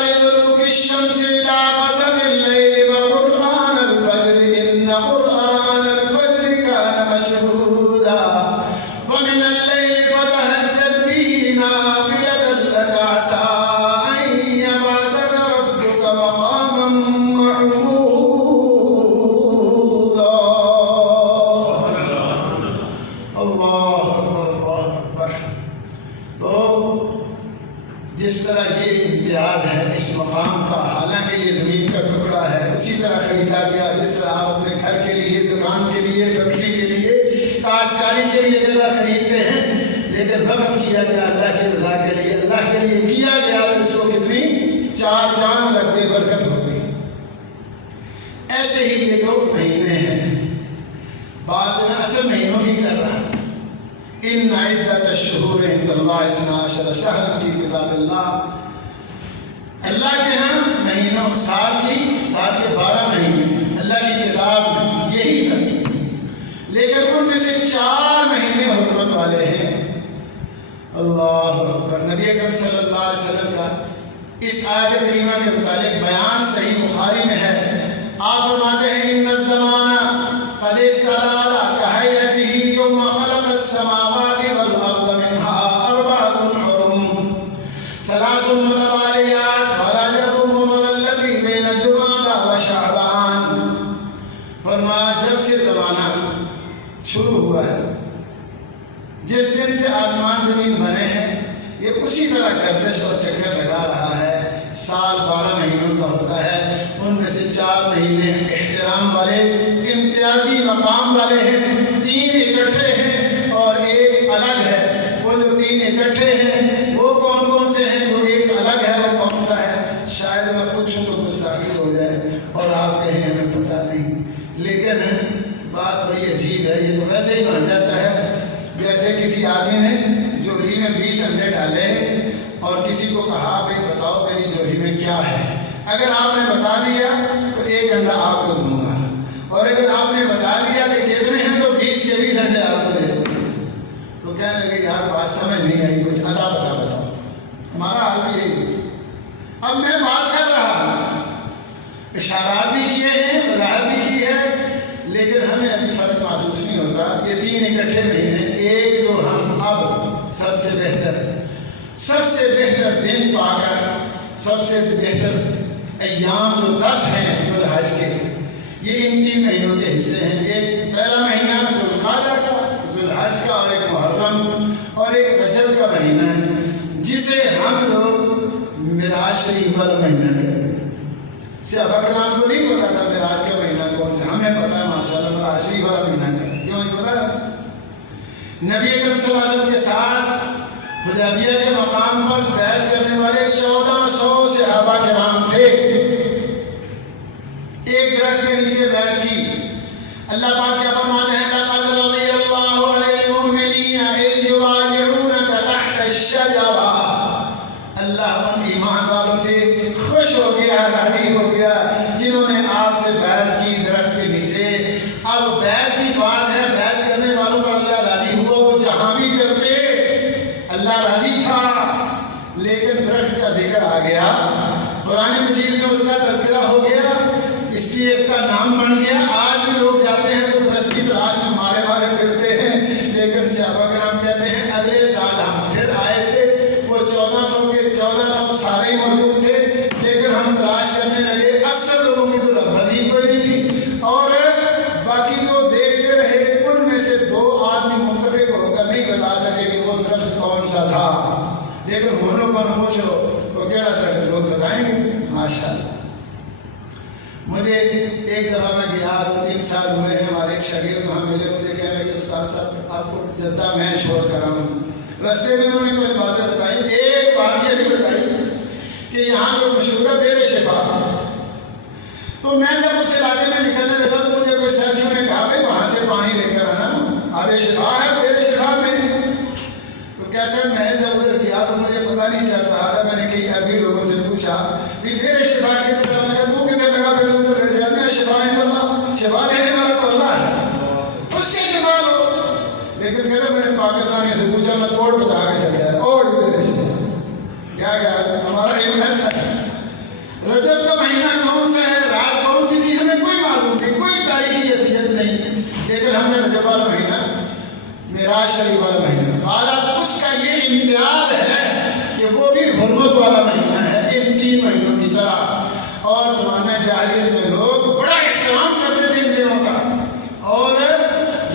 لدلوک الشمس الی غسق اللیل وقرآن الفجر ان قرآن الفجر کان مشہودا ومن اللیل فتہجد بہ نافلۃ لک عسى ان یبعثک ربک مقاما محمودا. اللہ اکبر اللہ اکبر. تو جس طرح یہ امتیاز ہے اس مقام کا, حالانکہ یہ زمین کا ٹکڑا ہے, اسی طرح خریدا گیا جس طرح آپ اپنے گھر کے لیے, دکان کے لیے, فیکٹری کے لیے, کاشتکاری کے لیے جگہ خریدتے ہیں, لیکن وقف کیا گیا اللہ کی رضا کے لیے, اللہ کے لیے کیا گیا تو اس کو کتنی 4 چاند لگ گئے, برکت ہو گئی. ایسے ہی یہ جو مہینے ہیں, بات میں اصل مہینوں کی کر رہا ہوں. ان عدت الشہور عند اللہ 12 شہرا فی کتاب اللہ, اللہ کے ہاں مہینوں سال کے 12 مہینے اللہ کی کتاب میں یہی ہے, لیکن ان میں سے 4 مہینے حرمت والے ہیں. اللہ اکبر. نبی اکرم صلی اللہ علیہ وسلم کا اس آیت کریمہ کے متعلق بیان صحیح بخاری میں ہے. آپ فرماتے ہیں ان الزمان قد استدار كهيئته يوم خلق السماوات والارض منها 4 حرم 3 متواليات ورجب مضر الذي بين جمادى وشعبان. فرمایا جب سے زمانہ شروع ہوا ہے, جس دن سے آسمان زمین بنے ہیں, یہ اسی طرح گردش اور چکر لگا رہا ہے. سال 12 مہینوں کا ہوتا ہے, ان میں سے 4 مہینے احترام والے, امتیازی مقام والے ہیں, 3 اکٹھے ہیں اور 1 الگ ہے. وہ جو 3 اکٹھے ہیں وہ کون کون سے ہیں, وہ 1 الگ ہے, وہ کون سا ہے؟ شاید میں پوچھوں تو گستاخی ہو جائے اور آپ کہیں ہمیں پتہ نہیں, لیکن بات بڑی عجیب ہے. یہ تو ویسے ہی بن جاتا ہے جیسے کسی آدمی نے جوہری میں 20 انڈے ڈالے اور کسی کو کہا بھائی بتاؤ میری جوہری میں کیا ہے. اگر آپ نے بتا دیا تو 1 انڈا آپ کو دوں گا, اور اگر آپ نے بتا دیا کہ کتنے ہیں تو 20 کے 20 انڈے آپ کو دے دوں گا. تو کہنے لگے یار بات سمجھ نہیں آئی, کچھ ادا بتاؤ. ہمارا حال بھی یہی. اب میں بات کر رہا ہوں, اشارات بھی کیے ہیں, وضاحت بھی کی ہے, لیکن ہمیں ابھی فرق محسوس نہیں ہوتا. یہ 3 اکٹھے مہینے, ایک جو ہم اب سب سے بہتر دن پا کر, سب سے بہتر ایام جو 10 ہیں ذوالحج کے, یہ ان 3 مہینوں کے حصے ہیں. ایک پہلا مہینہ ذوالقعدہ کا, ذوالحج کا, اور ایک محرم اور ایک رجب کا مہینہ ہے, جسے ہم لوگ معراج شریف والا مہینہ کہتے ہیں. صحابہ کرام کو نہیں پتا تھا معراج کا مہینہ کون سا, ہمیں پتا ہے ماشاءاللہ معراج شریف والا مہینہ کیا. کیوں نہیں پتا؟ نبی اکرم صلی اللہ علیہ وسلم کے ساتھ حدیبیہ کے مقام پر بیعت کرنے والے 1400 صحابہ کرام تھے. ایک درخت کے نیچے اللہ پاک کیا فرماتے ہیں لقد رضی اللہ عن المؤمنین اذ یبایعونک تحت الشجرہ، اللہ ان ایمان والوں سے خوش ہو گیا، راضی ہو گیا جنہوں نے آپ سے بیعت کی درخت کے نیچے۔ اب بیعت کی بات ہے، بیعت کرنے والوں پر اللہ راضی ہوا، وہ جہاں بھی کرتے اللہ راضی تھا، لیکن درخت کا ذکر آ گیا، قرآن مجید میں اس کا تذکرہ ہو گیا، اس لیے اس کا نام بن گیا۔ آج بھی لوگ جاتے ہیں تو درخت کی تلاش میں مارے مارے پھرتے ہیں، لیکن صحابہ کرام کہتے ہیں اگلے سال ہم پھر آئے تھے، وہ 1400 سارے موجود تھے، لیکن ہم تلاش کرنے لگے، اکثر لوگوں کی تو رغبت ہی کوئی نہیں تھی، اور باقی جو دیکھتے رہے ان میں سے 2 آدمی متفق ہو کر نہیں بتا سکے کہ وہ درخت کون سا تھا، لیکن ہونوں پر پوچھو وہ کیڑا درخت، لوگ بتائیں گے ماشاءاللہ۔ مجھے ایک دفعہ میں گیا 3 سال ہوئے ہیں، ہمارے ایک شاگرد وہاں ملے، مجھے کہنے لگے استاد صاحب آپ کو جدہ میں چھوڑ کر آؤں، رستے میں انہوں نے کوئی باتیں بتائی، ایک بات یہ بھی بتائی کہ یہاں جو مشہور ہے بیر شفا، تو میں جب اس علاقے میں نکلنے لگا تو مجھے کوئی ساتھیوں نے کہا بھائی وہاں سے پانی لے کر آنا، آب شفا ہے بیر شفا میں، تو کہتے ہیں میں جب ادھر گیا تو مجھے پتہ نہیں چل رہا تھا، میں نے کئی عربی لوگوں سے پوچھا کہ بیر شفا کی طرف، میں کہا تو کدھر لگا، پھر ادھر رہ جاتا ہے شفا ہے اللہ، شفا دینے والا تو اللہ ہے، اس سے شفا لو، لیکن کہتے میں نے پاکستانی سے پوچھا، میں توڑ بتا کے چل گیا، او بیر شفا کیا ہمارا علم ایسا ہے۔ رجب کا مہینہ کون سا ہے، رات کون سی تھی، ہمیں کوئی معلوم نہیں، کوئی تاریخی حیثیت نہیں، لیکن ہم نے رجب والا مہینہ معراج شریف والا مہینہ بالا، اس کا یہ امتیاز ہے کہ وہ بھی حرمت والا مہینہ ہے ان 3 مہینوں کی طرح، اور زمانہ جاہلیت میں لوگ بڑا احترام کرتے تھے ان دنوں کا، اور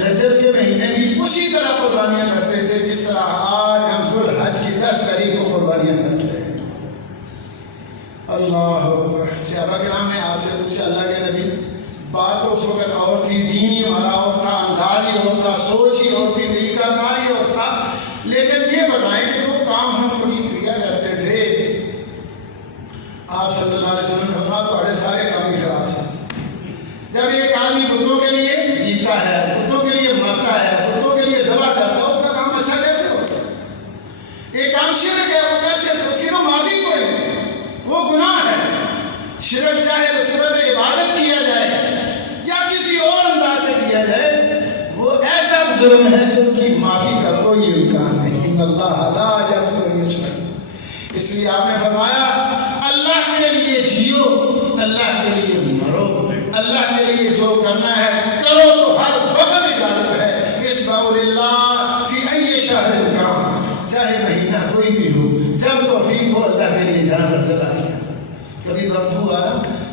رجب کے مہینے بھی اسی طرح قربانیاں کرتے تھے جس طرح آج ہم ذوالحج کی 10 تاریخ کو قربانیاں کرتے ہیں۔ اللہ اکبر۔ صحابہ کرام نے آپ سے پوچھا اللہ کے نبی، بات اس وقت اور تھی، دین ہی ہمارا اور تھا، انداز ہی اور تھا، سوچ ہی اور تھی، طریقہ کار ہی اور تھا، لیکن یہ بتائیں کہ وہ کام ہم کیا کرتے تھے؟ آپ صلی اللہ علیہ وسلم نے فرمایا تمہارے سارے کام ہی خراب ہیں۔ جب ایک آدمی بتوں کے لیے جیتا ہے، بتوں کے لیے مرتا ہے، بتوں کے لیے ذبح کرتا ہے، اس کا کام اچھا کیسے ہوتا ہے؟ ایک کام شرک ہے، وہ کیسے صرف معافی کوئی وہ گناہ ہے، شرک چاہے صورت عبادت کیا جائے یا کسی اور انداز سے کیا جائے، وہ ایسا جرم ہے جو اس کی معافی کا کوئی امکان نہیں۔ ان اللہ لا یغفر ان یشرک، اس لیے آپ نے فرمایا اللہ کے لیے جیو، اللہ کے لیے مرو، اللہ کے لیے جو کرنا ہے کرو، تو ہر وقت عبادت ہے۔ اسمعوا للہ فی ای شہر کان، چاہے مہینہ کوئی بھی ہو، جب توفیق ہو اللہ کے لیے جان پر ذبح کیا۔ کبھی وقت ہوا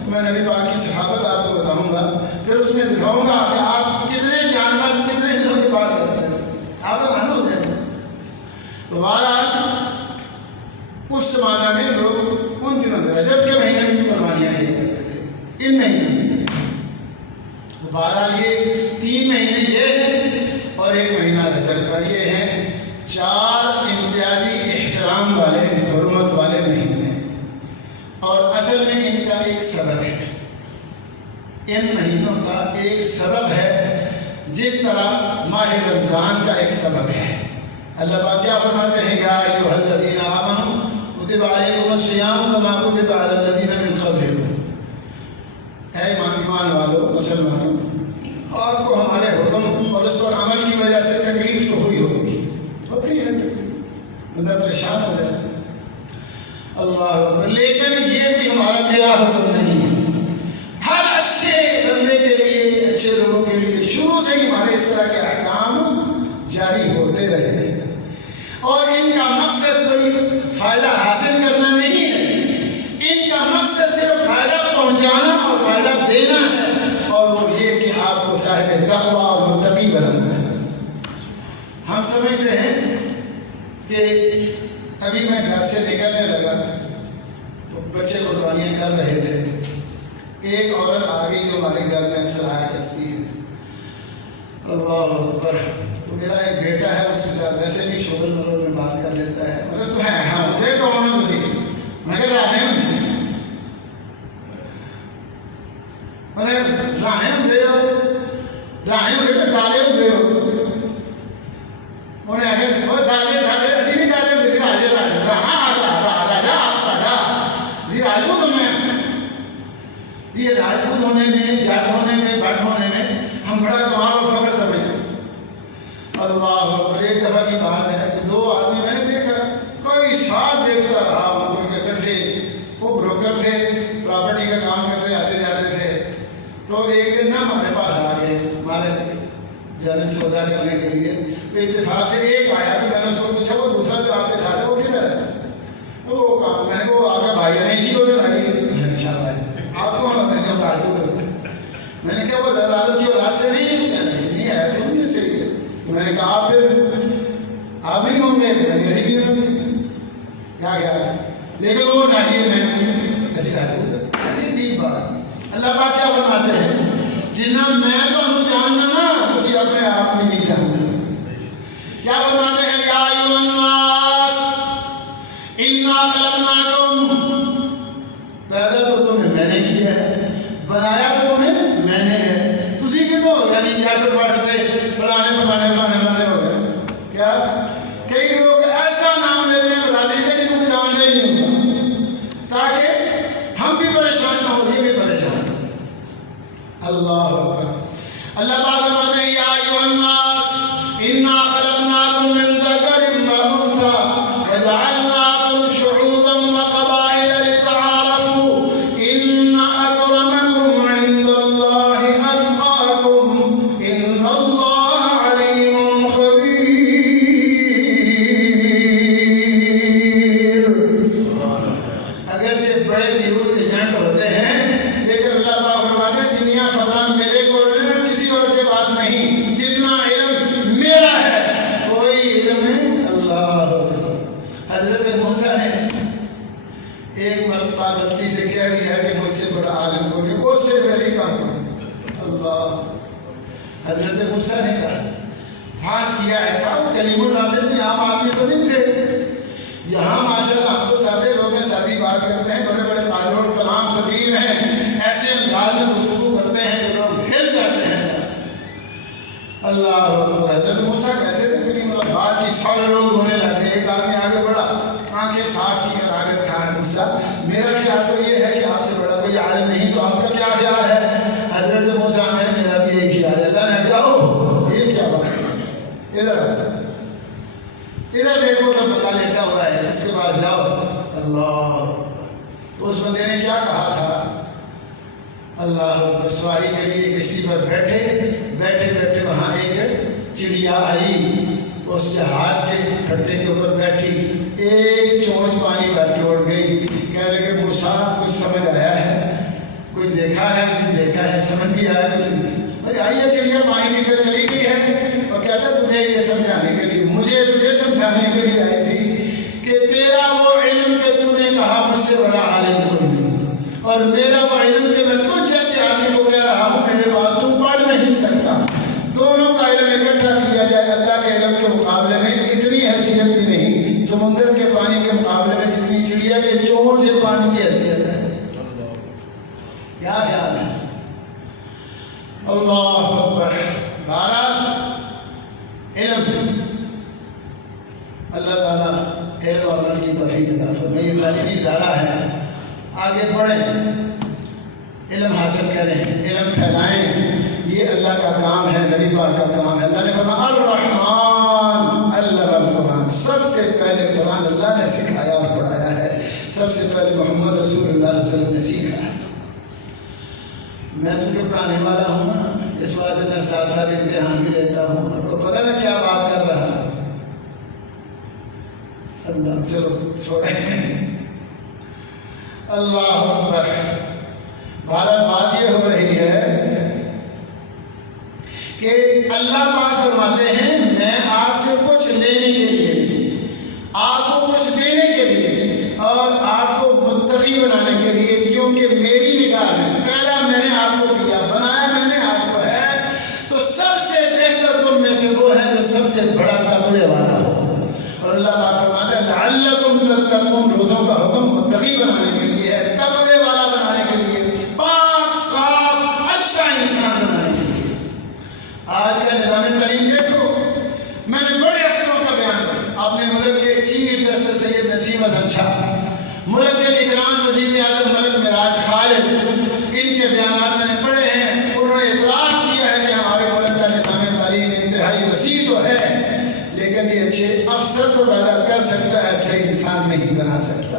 میں نبی پاک کی صحابت آپ کو بتاؤں گا، پھر اس میں دکھاؤں گا کہ آپ کتنے جانور کتنے دنوں کے بعد کرتے ہیں، آپ رہنا ہو جائے۔ تو بہرحال اس زمانہ میں لوگ ان دنوں میں رجب کے مہینے میں قربانیاں کیا کرتے تھے، ان مہینوں میں۔ تو بہرحال یہ 3 مہینے یہ ہیں اور 1 مہینہ رجب کا، یہ ہیں 4 امتیازی احترام والے حرمت والے مہینے، اور اصل میں ان کا ایک سبب ہے، ان مہینوں کا ایک سبب ہے، جس طرح ماہ رمضان کا ایک سبب ہے۔ اللہ پاک کیا فرماتے ہیں، یا ایھا الذین آمنوا کتب علیکم الصیام کما کتب علی الذین من قبلکم، اے ایمان والو مسلمانوں، آپ کو ہمارے حکم اور اس پر عمل کی وجہ سے تکلیف تو ہوئی ہوگی، ہوتی ہے، مطلب پریشان ہو جاتے ہیں، اللہ اکبر، لیکن یہ بھی ہمارا نیا حکم نہیں ہے۔ ہر اچھے بندے کے لیے، اچھے لوگوں کے لیے شروع سے ہی ہمارے اس طرح کے احکام جاری ہوتے رہے ہیں، اور ان کا مقصد کوئی فائدہ حاصل کرنا نہیں ہے، ان کا مقصد صرف فائدہ پہنچانا اور فائدہ دینا ہے، اور وہ یہ کہ آپ کو صاحب تقویٰ اور متقی بنانا ہے۔ ہم سمجھتے ہیں کہ ابھی میں گھر سے نکلنے لگا تو بچے قربانیاں کر رہے تھے، ایک عورت آ گئی جو ہمارے گھر میں اکثر آیا کرتی ہے، اللہ اکبر، تو میرا ایک بیٹا ہے اس کے ساتھ ویسے بھی شغل مغل میں بات کر لیتا ہے، مطلب تو ہے ہاں مجھے کون ہے تجھے، مگر رحم دے، یہ راجپوت ہونے میں، جٹ ہونے میں، بٹ ہونے میں ہم بڑا کمال اور فخر سمجھتے ہیں۔ اللہ اکبر، ایک دفعہ کی بات ہے کہ دو آدمی میں نے دیکھا، کوئی ساتھ دیکھتا رہا ان کو اکٹھے، وہ بروکر تھے، پراپرٹی کا کام کرتے آتے جاتے تھے۔ تو ایک دن نا ہمارے پاس آ گئے ہمارے جانے سودا کرنے کے لیے۔ اتفاق سے ایک آیا تو میں نے اس کو پوچھا وہ دوسرا جو آپ کے ساتھ ہے وہ کدھر ہے؟ وہ کام میں نے وہ آپ کا بھائی نہیں جی، ہونے لگی اچھا بھائی آپ کون ہوتے ہیں؟ میں نے کہا وہ دادا کی اولاد سے نہیں ہے؟ نہیں ہے تو ان میں سے ہی ہے۔ تو میں نے کہا آپ پھر آپ نہیں ہوں گے؟ میں نے بھی ہوں گے کیا گیا، لیکن وہ نہیں ہے ایسی ایسی عجیب بات۔ اللہ پاک کیا فرماتے ہیں، جنہ میں تو جاننا نا اسی اپنے آپ میں نہیں جاننا۔ کیا فرماتے ہیں، یا ایھا الناس انا خلقناکم، پیدا تو تمہیں میں نے کیا ہے، بنایا تو تمہیں میں نے ہے، تسی کدھر ہو؟ یعنی جٹ بٹ دے فلانے ہو گئے۔ کیا کئی لوگ ایسا نام لیتے ہیں بتا دیں کہ تم جانتے ہی نہیں ہوگا، تاکہ ہم بھی پریشان نہ ہو، یہ بھی پریشان۔ اللہ اکبر، اللہ پاک فرماتے ہیں، یا ایھا الناس انا خلقناکم من ذکر و انثی وجعلناکم شعوبا وقبائل لتعارفوا ان اکرمکم عند اللہ اتقاکم ان اللہ علیم خبیر۔ اگرچہ بڑے نیوز ایجنٹ ہوتے ہیں، لیکن اللہ پاک فرماتے ہیں جنیا خبراں میرے کو کسی اور کے پاس نہیں، جتنا علم میرا ہے کوئی علم ہے اللہ۔ حضرت موسیٰ نے ایک مرتبہ غلطی سے کہہ دیا کہ مجھ سے بڑا عالم کوئی نہیں، اس سے پہلے کہا اللہ۔ حضرت موسیٰ نے کہا پھانس کیا ایسا، وہ کلیم اللہ تھے، عام آدمی تو نہیں تھے۔ یہاں ماشاءاللہ ہم تو سادے لوگ ہیں، سادی بات کرتے ہیں، بڑے بڑے قائل الکلام خطیب ہیں، ایسے انداز میں گفتگو کرتے ہیں کہ لوگ ہل جاتے ہیں۔ اللہ حضرت موسیٰ کیسے تھے، کلیم اللہ، بات کی سارے لوگ رونے لگے۔ ایک آدمی آگے بڑھا، آنکھیں صاف کی اور آگے کہا موسیٰ میرا خیال تو یہ ہے کہ آپ سے بڑا کوئی عالم نہیں، تو آپ کا کیا خیال ہے؟ حضرت موسیٰ نے میرا بھی یہی خیال ہے۔ اللہ نے کہا یہ کیا بات ہے، ادھر دیکھو تو پتہ لیٹا ہوا ہے، اس کے پاس جاؤ۔ اللہ، تو اس بندے نے کیا کہا تھا، اللہ سواری کے لیے کشتی پر بیٹھے وہاں ایک چڑیا آئی، اس جہاز کے پھٹے کے اوپر بیٹھی، ایک چونچ پانی بھر کے اڑ گئی۔ کہنے لگے موسیٰ کچھ سمجھ آیا ہے، کچھ دیکھا ہے، کچھ دیکھا ہے، سمجھ بھی آیا کچھ نہیں۔ آئیے چڑیا پانی پی کر چلی گئی ہے، اور کہتا تجھے یہ سمجھانے کے لیے، مجھے تجھے سمجھانے کے لیے آئی تھی کہ تیرا وہ علم کہ تو نے کہا مجھ سے بڑا عالم کوئی نہیں، اور میرا وہ علم کہ میں تجھ جیسے آدمی کو کہہ رہا ہوں میرے پاس تو پڑھ نہیں سکتا، دونوں کا علم اکٹھا کیا جائے اللہ کے علم کے مقابلے میں اتنی حیثیت بھی نہیں، سمندر کے پانی کے مقابلے میں جتنی چڑیا کے چونچ سے پانی کی حیثیت ہے۔ کیا خیال ہے؟ اللہ اکبر۔ بہرحال علم، اللہ تعالیٰ علم اور عمل کی توفیق عطا فرمائے۔ یہ تعلیمی ادارہ ہے، آگے بڑھیں، علم حاصل کریں، علم پھیلائیں، یہ اللہ کا کام ہے، نبی پاک کا کام ہے۔ اللہ نے فرمایا الرحمن علم القرآن، سب سے پہلے قرآن اللہ نے سکھایا اور پڑھایا ہے، سب سے پہلے محمد رسول اللہ صلی اللہ علیہ وسلم نے سیکھا ہے۔ میں چونکہ پڑھانے والا ہوں نا، اس وجہ سے میں ساتھ ساتھ امتحان بھی لیتا ہوں، آپ کو پتہ میں کیا بات کر رہا ہوں۔ اللہ چلو چھوڑیں، اللہ اکبر۔ بہرحال بات یہ ہو رہی ہے کہ اللہ پاک فرماتے ہیں میں آپ سے کچھ لینے کے لیے، آپ کو کچھ دینے کے لیے، اور آپ کو متقی بنانے کے لیے، کیونکہ میری نگاہ میں پیدا میں نے آپ کو کیا، بنایا میں نے آپ کو ہے، تو سب سے بہتر تم میں سے وہ ہے جو سب سے بڑا تقوی والا ہو۔ اور اللہ پاک فرماتے ہیں لعلکم تتقون، روزوں کا حکم متقی بنانے کے لیے ہے، تقوی والا بنانے کے لیے، پاک صاف اچھا انسان بنانے کے لیے۔ آج کا نظام تعلیم دیکھو، میں نے بڑے افسروں کا بیان کیا، آپ نے ملک کے چیف جسٹس سید نسیم حسن شاہ، ملک کے نگران وزیر اعظم ملک معراج خالد، ان کے نہیں بنا سکتا.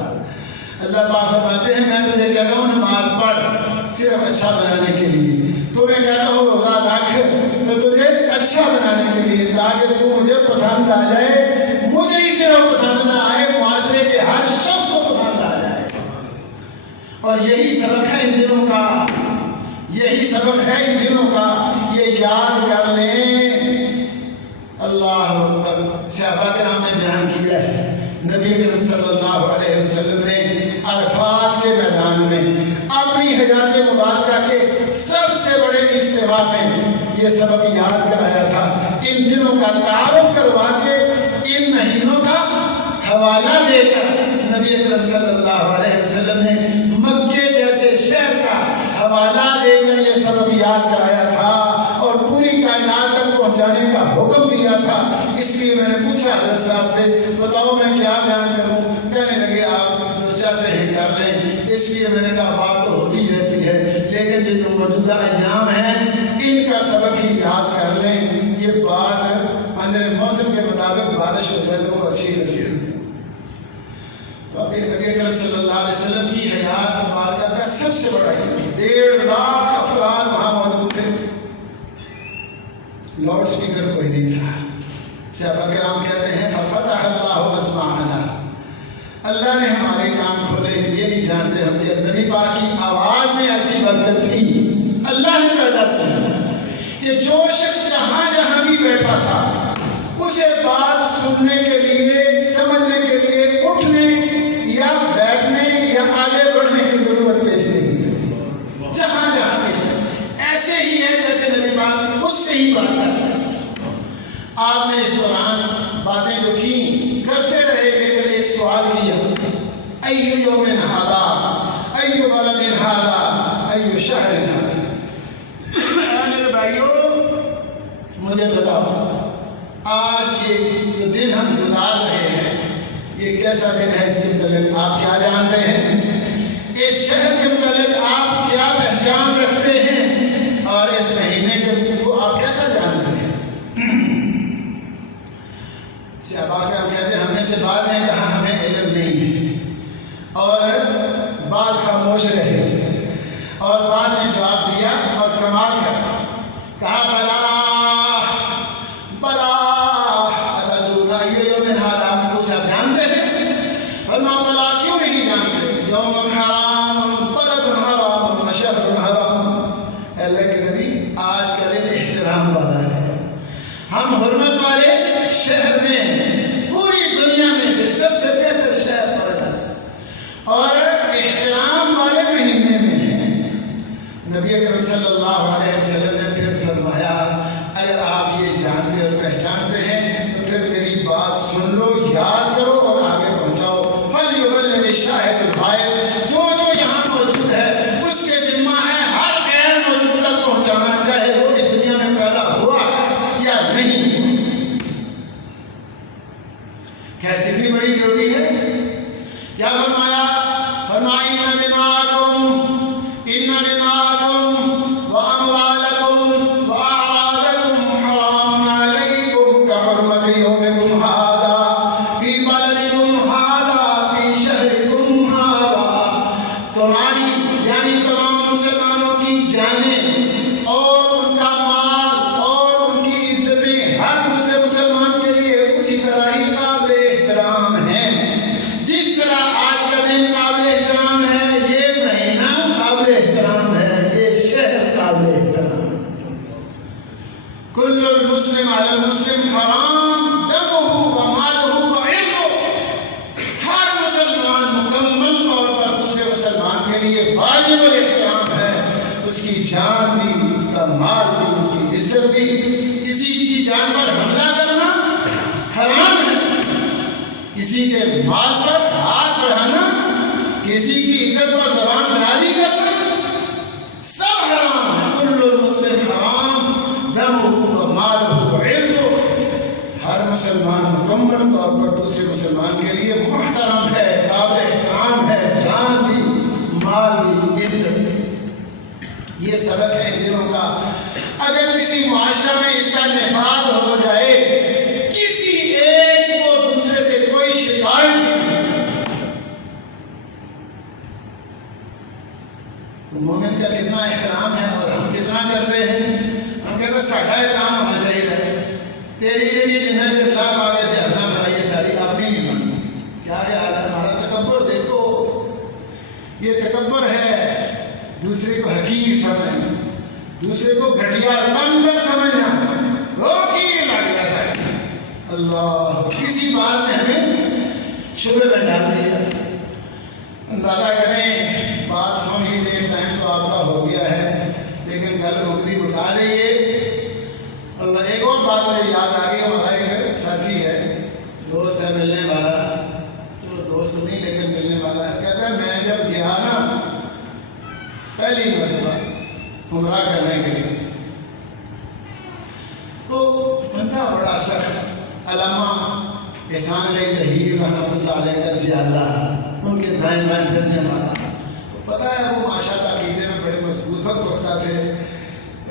اللہ پاک فرماتے ہیں میں تجھے کہتا ہوں نماز پڑھ صرف اچھا بنانے کے لیے, تو میں کہتا ہوں روزہ رکھ تو تجھے اچھا بنانے کے لیے, تاکہ تو مجھے پسند آ جائے, مجھے ہی صرف پسند نہ آئے, معاشرے کے ہر شخص کو پسند آ جائے. اور یہی سبق ہے ان دنوں کا, یہی سبق ہے ان دنوں کا, یہ یاد کر لیں. اللہ اکبر. صحابہ کرام نے بیان کیا ہے نبی کریم صلی اللہ علیہ وسلم نے عرفات کے میدان میں اپنی حیات مبارکہ کے سب سے بڑے اجتماع میں یہ سبق یاد کرایا تھا. ان دنوں کا تعارف کروا کے ان مہینوں کا حوالہ دے کر نبی اکرم صلی اللہ علیہ وسلم نے مکے جیسے شہر کا حوالہ دے کر یہ سبق یاد کرایا تھا اور پوری کائنات تک پہنچانے کا حکم دیا تھا. اس لیے میں نے پوچھا حضرت صاحب سے بتاؤ میں کیا بیان کروں, کہنے لگے آپ جو چاہتے ہیں کر لیں. اس لیے میں نے کہا بات تو ہوتی رہتی ہے لیکن یہ جو موجودہ ایام ہیں ان کا سبق ہی یاد کر لیں. یہ بات اندر موسم کے مطابق بارش ہو جائے تو اچھی لگی. تو ابھی نبی اکرم صلی اللہ علیہ وسلم کی حیات مبارکہ کا سب سے بڑا حصہ 1.5 لاکھ افراد وہاں موجود تھے, لاؤڈ اسپیکر کوئی نہیں تھا. صحابہ کرام کہتے ہیں ففتح اللہ اسماعنا, اللہ نے ہمارے کان کھولے. یہ نہیں جانتے ہم کہ نبی پاک کی آواز میں ایسی برکت تھی, اللہ نے پیدا کی کہ جو شخص جہاں جہاں بھی بیٹھا تھا اسے بات سننے کے لیے, سمجھنے کے لیے اٹھنے یا بیٹھنے یا آگے بڑھنے کی ضرورت پیش نہیں تھی. جہاں جہاں بھی ایسے ہی ہے جیسے نبی پاک اس سے ہی بات کرتے ہیں. آپ نے اس دوران باتیں جو کی کرتے رہے لیکن ایک سوال کیا ایو یوم ھذا ایو بلد ھذا ایو شہر ھذا. میرے بھائیوں مجھے بتاؤ آج یہ جو دن ہم گزار رہے ہیں یہ کیسا دن ہے, اس کے متعلق آپ کیا جانتے ہیں؟ اس شہر کے متعلق آپ کیا پہچان رکھتے ہیں اور اس مہینے کے کو آپ کیسا جانتے ہیں؟ صحابہ کرام کہتے ہیں ہمیں سے بعد میں کہا ہمیں علم نہیں ہے, اور بعض خاموش رہے اور بعد میں جواب دیا اور کمال کہا بلا بلا اتدرون ای یوم ھذا. آپ پوچھا جانتے ہیں؟ فرمایا بلا کیوں نہیں جانتے, یوم حرام بلد حرام شہر حرام. اللہ کے نبی آج کا دن احترام والا ہے, ہم حرمت والے شہر میں پوری دنیا میں سے سب سے بہتر شہر پڑا اور احترام والے مہینے میں ہیں. نبی اکرم صلی اللہ علیہ وسلم نے پھر فرمایا اگر آپ یہ جانتے اور پہچانتے ہیں تو پھر میری بات سن لو, یاد کرو اور آگے پہنچاؤ. فلیبلغ الشاہد الغائب, جو جو یہاں موجود ہے اس کے ذمہ ہے ہر غیر موجود تک پہنچانا, چاہے وہ اس دنیا میں پیدا ہوا یا نہیں. کیا کتنی بڑی ڈیوٹی ہے. کیا فرمایا؟ فرمایا ان دماءکم واموالکم واعراضکم حرام علیکم کحرمت یومکم ھذا فی بلدکم ھذا فی شہرکم ھذا. تمہاری یعنی تمام مسلمانوں کی جانیں اور ان کا مال اور ان کی عزتیں ہر دوسرے مسلمان کے لیے اسی طرح ہی قابل احترام ہے جس طرح آج کا دن قابل احترام ہے, یہ مہینہ قابل احترام ہے, یہ شہر قابل احترام ہے. کل المسلم علی المسلم حرام دمہ ومالہ وعرضہ. ہر مسلمان مکمل طور پر دوسرے مسلمان کے لیے واجب الاحترام ہے, اس کی جان بھی, اس کا مال بھی, اس کی عزت بھی. کسی کی جان پر حملہ کرنا حرام ہے, کسی کے مال پر ہاتھ بڑھانا, کسی کی عزت اور زبان درازی کرنا سب حرام ہے. کل المسلم حرام دمہ ومالہ وعرضہ. ہر مسلمان مکمل طور پر دوسرے مسلمان کے لیے محترم ہے, قابل احترام ہے, جان بھی مال بھی عزت بھی. یہ سبق ہے ان دنوں کا. اگر کسی معاشرہ میں اس کا نفاذ ہو جائے, کسی ایک کو دوسرے سے کوئی شکایت نہیں, مومن کا کتنا احترام ہے اور ہم کتنا کرتے ہیں. ہم کہتے ہیں ساڈا احترام ہونا چاہیے. تیری لیے جنہیں سے اللہ پاک سے ادا بنائی ساری اپنی نہیں بنتی. کیا حال ہے ہمارا تکبر دیکھو. یہ تکبر ہے دوسرے کو حقیر سمجھنا, دوسرے کو گھٹیا بندر سمجھنا. وہ کی لگ جاتا ہے اللہ کسی بات میں ہمیں شبہ میں ڈال دیا. اندازہ کریں بات سن ہی لیں, ٹائم تو آپ کا ہو گیا ہے لیکن گھر مقدی اٹھا رہی ہے. اللہ ایک اور بات مجھے یاد آ گئی. ہمارا ایک ساتھی ہے, دوست ہے, ملنے والا, چلو دوست نہیں لیکن ملنے والا ہے. کہتا ہے میں جب گیا نا پہلی مرتبہ عمرہ کرنے کے لیے تو بندہ بڑا سخت, علامہ احسان علیہ ظہیر رحمۃ اللہ علیہ کا زیادہ ان کے دائیں بائیں پھرنے والا. پتہ ہے وہ ماشاء اللہ عقیدے میں بڑے مضبوط وقت رکھتا تھے.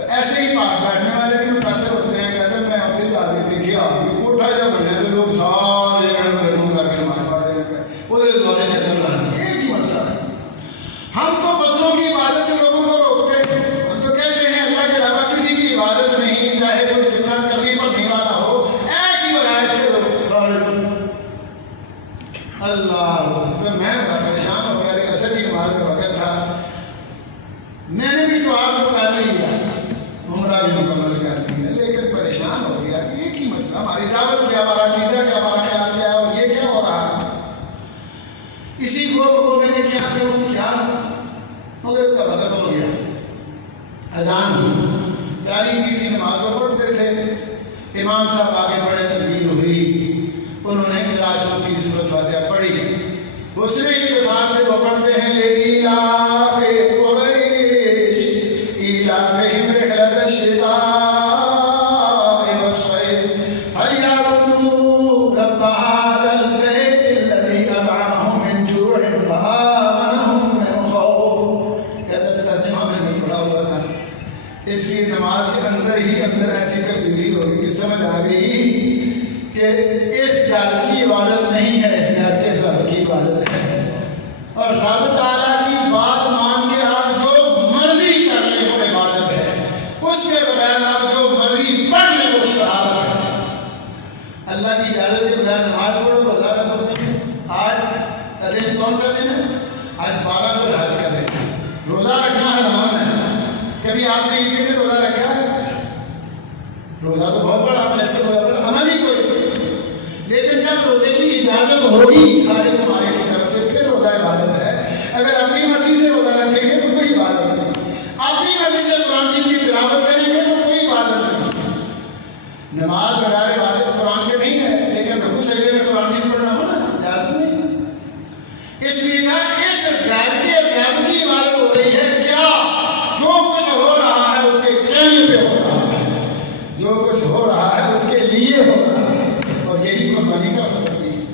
ایسے ہی پاس بیٹھنے والے بھی متاثر ہوتے ہیں. کہتے ہیں میں اتنے جا کے دیکھا کوٹھا جب بنے تو لوگ سارے گھروں کر کے مار پڑے وہ دورے چکر لانے. ایک ہی مسئلہ ہے. ہم تو بچوں کی عبادت سے لوگوں کو روکتے ہیں. ہم تو کہتے ہیں اللہ کے علاوہ کسی کی عبادت نہیں, چاہے کوئی کتنا کرنی پڑنے والا ہو. ایک ہی بنائے تھے اللہ. میں پریشان ہو گیا. اصل ہی نماز کا وقت تھا. میں نے بھی تو آپ کو کر لیا, عمرہ بھی مکمل کر لیا, لیکن پریشان ہو گیا. ایک ہی مسئلہ, ہماری دعوت کیا, ہمارا عقیدہ کیا, ہمارا خیال کیا, اور یہ کیا ہو رہا. اسی کو میں نے کیا کیا مگر کا وقت ہو گیا. اذان تعلیم کی تھی, نماز کو پڑھتے تھے. امام صاحب آگے بڑھے, تکبیر ہوئی, انہوں نے راشد کی سورۃ فاتحہ پڑھی. اس میں اتفاق سے وہ پڑھتے ہیں لِإِيلَافِ قُرَيْشٍ إِيلَافِهِمْ رِحْلَةَ الشِّتَاءِ وَالصَّيْفِ فَلْيَعْبُدُوا رَبَّ هَٰذَا الْبَيْتِ الَّذِي أَطْعَمَهُم مِّن جُوعٍ وَآمَنَهُم مِّنْ خَوْفٍ. کہتے ہیں ترجمہ میں نہیں پڑھا ہوا تھا, اس لیے نماز کے اندر ہی اندر ایسی تبدیلی ہو گئی کہ سمجھ آ گئی کہ اس جال کی عبادت نہیں ہے, اس جال کے رب کی عبادت ہے. اور رب تعالیٰ کی بات مان کے آپ جو مرضی کر لیں وہ عبادت ہے. اس کے بغیر آپ جو مرضی پڑھ لیں وہ شرارت ہے. اللہ کی اجازت کے بغیر نماز پڑھو, روزہ رکھو. آج کا دن کون سا دن ہے؟ آج 12 ذوالحج کا دن. روزہ رکھنا حرام ہے. کبھی آپ نے عید کے دن روزہ رکھا ہے؟ روزہ تو بہت بڑا عمل ہے, اس کے بغیر عمل ہی کوئی. لیکن جب روزے کی اجازت ہوگی خالق ہمارے کی طرف سے پھر روزہ عبادت ہے. اگر اپنی مرضی سے روزہ رکھیں گے تو کوئی عبادت نہیں. اپنی مرضی سے قرآن کی تلاوت کریں گے تو کوئی عبادت نہیں. نماز بغیر عبادت قرآن کے نہیں ہے, لیکن رکوع سجدے میں قرآن کی پڑھنا ہونا اجازت نہیں. اس لیے اس غیر کی غیب کی عبادت ہو رہی ہے. کیا جو کچھ ہو رہا ہے اس کے کہنے پہ ہو رہا ہے, جو کچھ ہو رہا ہے اس کے لیے ہو رہا ہے, اور یہی قربانی کا حکم بھی ہے.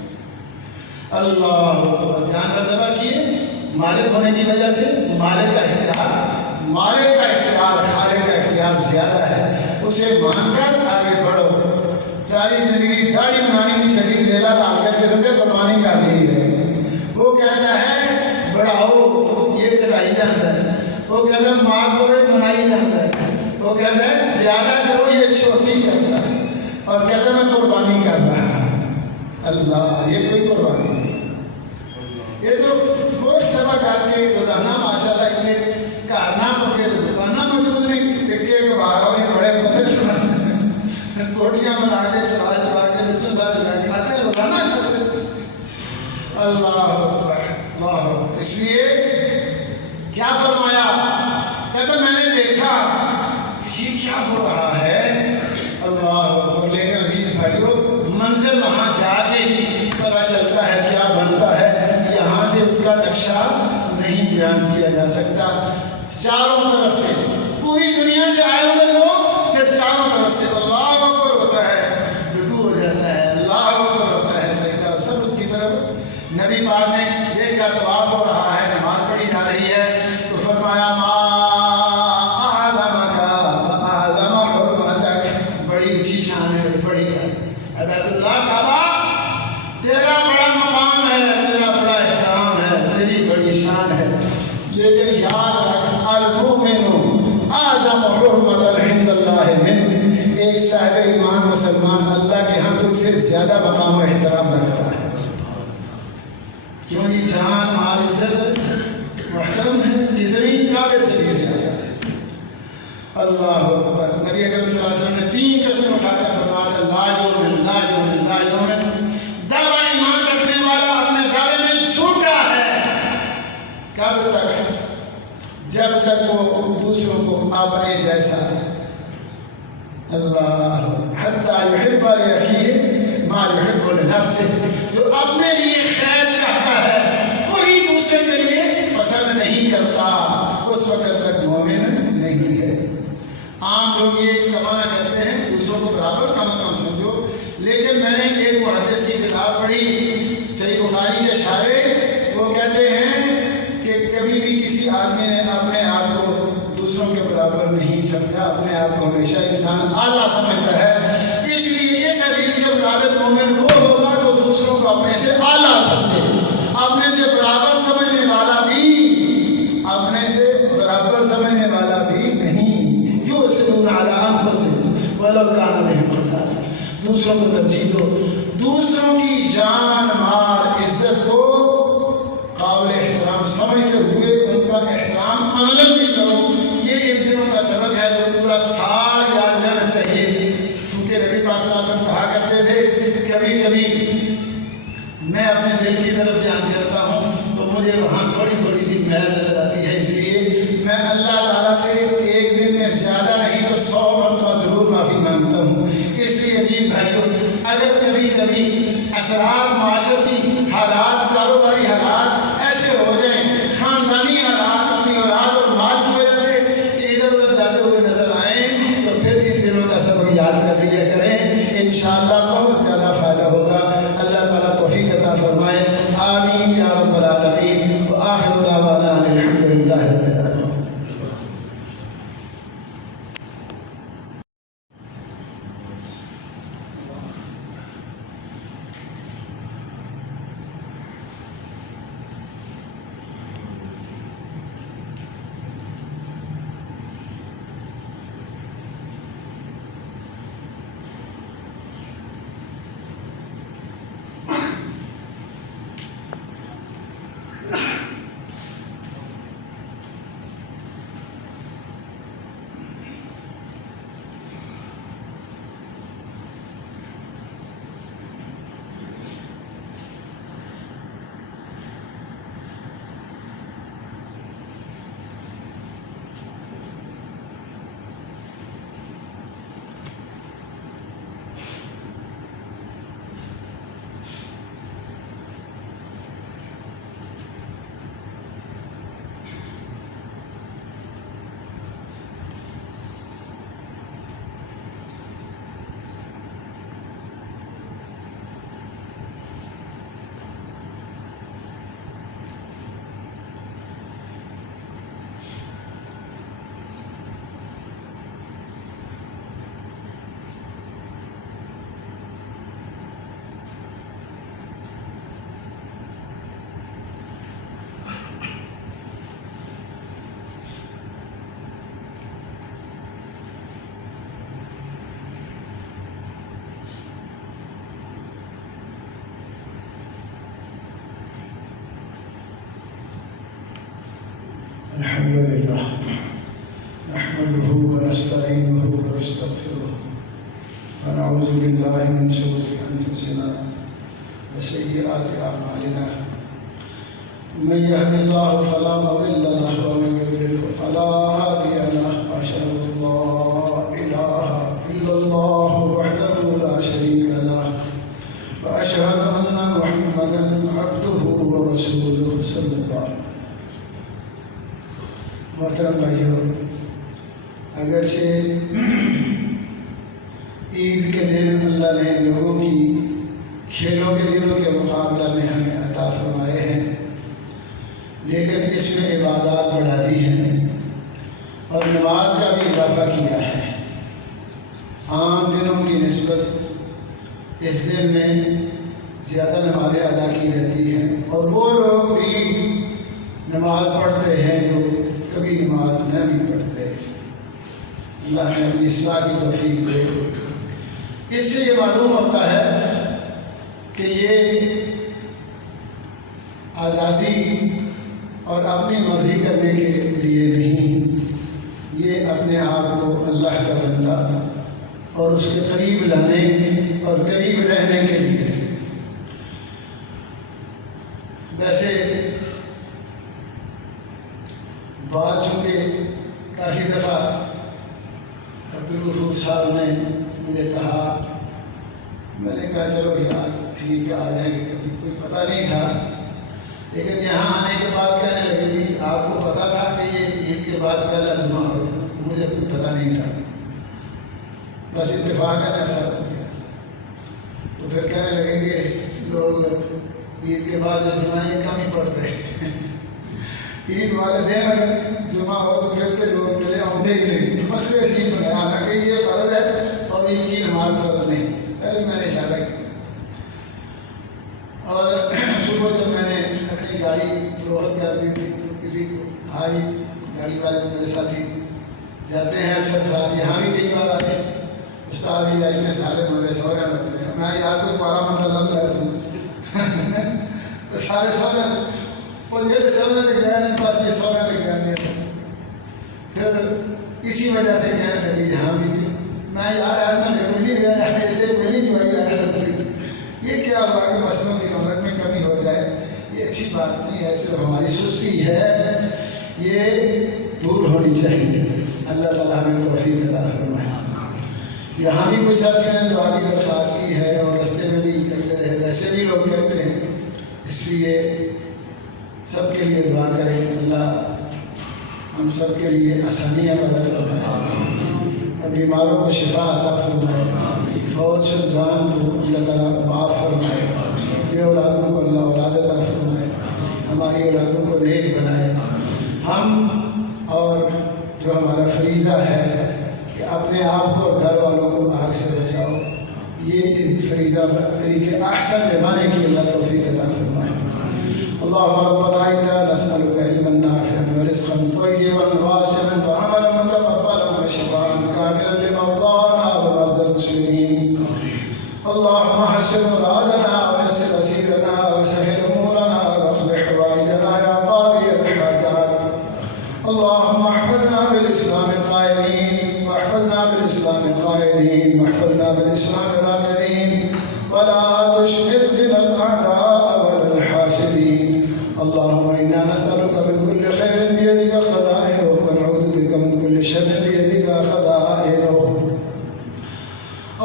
اللہ جانور ذبح کیے مالک ہونے کی وجہ سے. مالک کا اختیار خالق کا اختیار زیادہ ہے. اسے مان کر آگے بڑھو. ساری زندگی داڑھی بنانے کی شریف لیلا ڈال کر کے سمجھے قربانی کر لی ہے. وہ کہتا ہے بڑھاؤ, یہ کٹائی جاتا ہے. وہ کہتا ہے ماں کو بنائی جاتا ہے. وہ کہتا ہے زیادہ کرو, یہ چھوٹی کرتا ہے. اور کہتا ہے میں قربانی کر رہا ہوں. اللہ, یہ کوئی قربانی نہیں. یہ تو گوشت ذبح کر کے روزانہ ماشاء اللہ اتنے کارنا پکے تو دکانہ موجود نہیں. ٹکے کے باہر ہوئے بڑے بدل کوٹیاں بنا کے چلا چلا کے اتنے سارے کھاتے ہیں, روزانہ کھاتے ہیں. اللہ اکبر, اللہ. اس لیے کیا فرمایا, کہتا میں نے دیکھا یہ کیا ہو رہا ہے. اللہ اکبر. لیکن عزیز بھائیو, منزل وہاں جا کے پتہ چلتا ہے کیا بنتا ہے. یہاں سے اس کا نقشہ نہیں بیان کیا جا سکتا. چاروں طرف سے پوری دنیا سے آئے ہوئے لوگ پھر چاروں طرف سے اللہ اکبر ہوتا ہے, رکوع ہو جاتا ہے, اللہ اکبر ہوتا ہے, سجدہ, سب اس کی طرف. نبی پاک نے یہ کیا طواف ہو رہا ہے, نماز پڑھی جا رہی ہے, تو فرمایا ما اعظمک واعظم حرمتک. بڑی اونچی شان ہے, بڑی بیت اللہ کعبہ تیرا بڑا مقام ہے, تیرا بڑا احترام ہے, تیری بڑی شان ہے. لیکن یاد رکھ صاحب ایمان مسلمان اللہ کے ہاں تجھ سے زیادہ مقام و احترام رکھتا ہے، کیوں یہ جان مال عزت محترم ہے، اتنی کعبے سے بھی زیادہ ہے۔ اللہ اکبر۔ نبی اکرم صلی اللہ علیہ وسلم نے 3 قسم اٹھا کر فرمایا لا یؤمن لا یؤمن لا یؤمن، دعویٰ ایمان رکھنے والا اپنے دعوے میں جھوٹا ہے۔ کب تک؟ جب تک وہ دوسروں کو اپنے جیسا اللہ حتی یحب لأخیہ ما یحب لنفسہ، جو اپنے لیے خیر چاہتا ہے وہی دوسرے کے لیے پسند نہیں کرتا، اس وقت تک مومن نہیں ہے۔ عام لوگ یہ اس کا معنی کرتے ہیں دوسروں کو برابر کم از کم سمجھو، لیکن میں نے ایک محدث کی کتاب پڑھی صحیح بخاری کے شارح، وہ کہتے ہیں کہ کبھی بھی کسی آدمی نے اپنے آپ کو دوسروں کے برابر نہیں سمجھا، اپنے آپ کو ہمیشہ انسان اعلیٰ سمجھتا ہے۔ اس لیے اس حدیث کے مطابق مومن وہ ہوگا جو دوسروں کو اپنے سے اعلیٰ سمجھے، اپنے سے برابر سمجھنے والا بھی، اپنے سے برابر سمجھنے والا بھی نہیں۔ یؤثرون علی انفسہم ولو کان بہم خصاصہ، دوسروں کو ترجیح دو، دوسروں کی جان مال عزت کو قابل احترام سمجھتے ہوئے ان کا احترام عملاً بھی کرو۔ یہ ان دنوں کا سبق ہے جو پورا سال یاد رہنا چاہیے، کیونکہ نبی پاک صلی اللہ علیہ وسلم کہا کرتے تھے کبھی کبھی میں اپنے دل کی طرف دھیان کرتا ہوں تو مجھے وہاں تھوڑی تھوڑی سی میل نظر آتی ہے، اس لیے میں اللہ تعالیٰ سے ایک دن میں زیادہ نہیں تو 100 مرتبہ ضرور معافی مانگتا ہوں۔ اس لیے عزیز بھائیوں، اگر کبھی کبھی اثرات معاشرتی حالات، کاروباری حالات ایسے ہو جائیں، خاندانی حالات، اپنی اولاد اور مال کی وجہ سے ادھر ادھر جاتے ہوئے نظر آئیں تو پھر ان دنوں کا سبق یاد کر لیا کریں، انشاءاللہ بہت زیادہ فائدہ ہوگا۔ اللہ تعالیٰ توفیق عطا فرمائے، آمین یا رب العالمین، وآخر دعوانا ان الحمدللہ رب العالمین۔ الحمد لله نحمده ونستعينه ونستغفره ونعوذ بالله من شرور أنفسنا وسيئات أعمالنا، من يهد الله فلا مضل له ومن يضلل فلا هادي له، وأشهد أن لا إله إلا الله وحده لا شريك له، وأشهد أن محمدا عبده ورسوله صلى الله عليه وسلم۔ محترم بھائیوں، اگرچہ عید کے دن اللہ نے لوگوں کی کھیلوں کے دنوں کے مقابلہ میں ہمیں عطا فرمائے ہیں، لیکن اس میں عبادات بڑھا دی ہیں اور نماز کا بھی اضافہ کیا ہے۔ عام دنوں کی نسبت اس دن میں زیادہ نمازیں ادا کی جاتی ہیں، اور وہ لوگ بھی نماز پڑھتے ہیں جو کبھی نماز نہ بھی پڑھتے۔ اللہ نے اپنی اصلاح کی توفیق دے۔ اس سے یہ معلوم ہوتا ہے کہ یہ آزادی اور اپنی مرضی کرنے کے لیے نہیں، یہ اپنے آپ کو اللہ کا بندہ اور اس کے قریب لانے اور قریب رہنے کے لیے۔ ویسے بات چونکہ کافی دفعہ عبدالغفور صاحب نے مجھے کہا، میں نے کہا چلو یار ٹھیک ہے آ جائیں گے، کبھی کوئی پتہ نہیں تھا، لیکن یہاں آنے کے بعد کہنے لگے جی آپ کو پتہ تھا کہ یہ عید کے بعد پہلا جمعہ ہوگا؟ مجھے کوئی پتہ نہیں تھا، بس اتفاق ایسا ہو گیا۔ تو پھر کہنے لگے کہ لوگ عید کے بعد جو جمعہ ہے کم ہی پڑھتے ہیں، عید والے دن اگر جمعہ ہو تو پھر کے لوگ ملے آتے ہی نہیں، مسئلے عید بنایا، حالانکہ یہ فرض ہے اور عید کی نماز فرض نہیں۔ پہلے میں نے اشارہ کیا، اور صبح جب میں نے اپنی گاڑی فروخت کر دی تھی کسی کو، ہائی گاڑی والے میرے ساتھی جاتے ہیں اکثر ساتھ، یہاں بھی کئی بار آتے ہیں، استاد ہی جاتے سارے ملے سونے لگتے ہیں، میں یار کوئی 12 منٹ لگ رہا تھا سارے سونے، وہ جڑے سونے لگ گئے نہیں پاس یہ سونے لگ گئے۔ پھر اسی وجہ سے کہنے لگی جہاں بھی میں یار ایسا کوئی نہیں گیا، ایسے کوئی نہیں جو آیا، یہ کیا ہوا کہ مسئلوں کی عمرت میں کمی ہو جائے، یہ اچھی بات نہیں ہے، صرف ہماری سستی ہے، یہ دور ہونی چاہیے۔ اللہ تعالیٰ ہمیں توفیق عطا فرمائے۔ یہاں بھی کچھ ساتھیوں نے دعا کی درخواست کی ہے اور رستے میں بھی کہتے رہے، ویسے بھی لوگ کہتے ہیں، اس لیے سب کے لیے دعا کریں، اللہ ہم سب کے لیے آسانیاں پیدا فرمائے اور بیماروں کو شفا عطا فرمائے، فوت شد جان کو اللہ تعالیٰ معاف فرمائے، بے اولادوں کو اللہ اولاد عطا فرمائے، ہماری اولادوں کو نیک بنائے۔ ہم اور جو ہمارا فریضہ ہے کہ اپنے آپ کو اور گھر والوں کو آگ سے بچاؤ، یہ فریضہ طریقے احسن نبھانے کی اللہ توفیق عطا فرمائے۔ اللهم ربنا إنا نسألك علما نافعا ورزقا طيبا واسعا وعملا متقبلا وشفاء كاملا لمرضانا ومرضى المسلمين. اللهم حسن مرادنا ويسر رشيدنا وسهل أمورنا واقض حوائجنا يا قاضي الحاجات. اللهم احفظنا بالإسلام قائمين واحفظنا بالإسلام قائدين واحفظنا بالإسلام راكدين ولا تشمت بنا الأعداء ولا الحاسدين. اللهم إنا نسألك من كل خير بيدك خزائنه ونعوذ بك من كل شر بيدك خزائنه.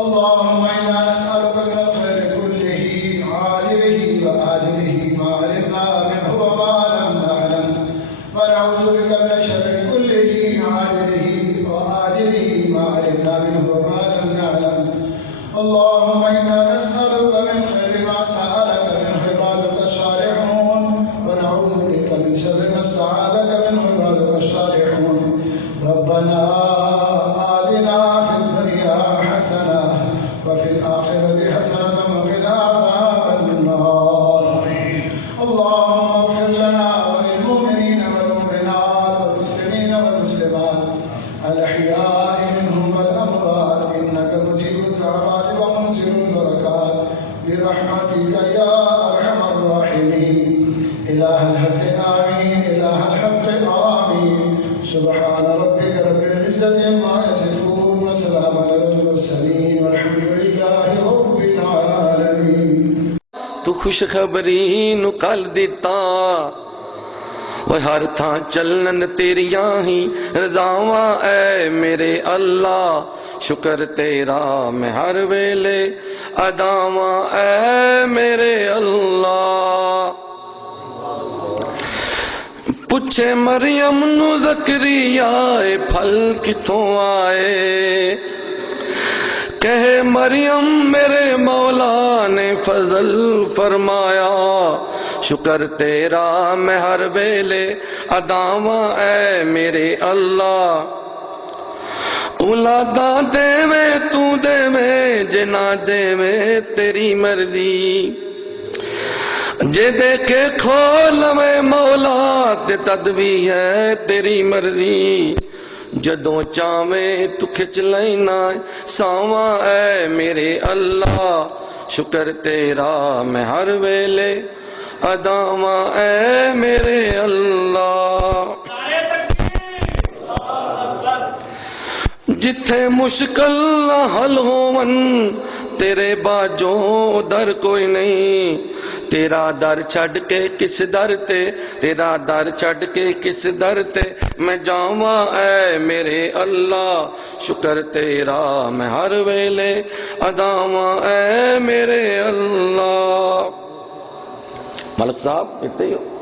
اللهم إنا نسألك من الخير كله عاجله وآجله ما علمنا منه وما لم نعلم ونعوذ بك من الشر كله عاجله وآجله ما علمنا منه وما لم نعلم. اللهم إنا نسألك من خير ما سألك منه عبادك الصالحون ونعوذ بك من شر ما استعاذك منه عبادك الصالحون. ربنا آتنا في الدنيا حسنة وفي الآخرة حسنة وقنا عذاب النار. اللهم اغفر لنا وللمؤمنين والمؤمنات والمسلمين والمسلمات الأحياء منهم والأموات إنك مجيب الدعوات ومنزل البركات برحمتك يا أرحم الراحمين. إله الحق آمين، إله الحق آمين. سبحان ربك رب العزة عما يصفون وسلام على المرسلين والحمد لله رب العالمين. تو خوشخبری نو کل دیتا وہ ہر تھاں چلن تیریاں ہی رضاواں اے میرے اللہ، شکر تیرا میں ہر ویلے اداواں اے میرے اللہ. پوچھے مریم نو زکریا اے پھل کتھوں آئے، کہے مریم میرے مولا نے فضل فرمایا، شکر تیرا میں ہر ویلے اداواں اے میرے اللہ. اولاداں دے میں تو دے میں جنا دے میں تیری مرضی، جے دے کے کھول میں مولا تے تد بھی ہے تیری مرضی. جدوں چاویں تو کھچ لینا ساواں اے میرے اللہ شکر تیرا میں ہر ویلے اداواں اے میرے اللہ جتھے مشکل نہ حل ہون تیرے باجوں در کوئی نہیں تیرا در چھڈ کے کس در تے تیرا در چھڈ کے کس در تے میں جاواں اے میرے اللہ شکر تیرا میں ہر ویلے اداواں اے میرے اللہ ملک صاحب اتنے ہی ہو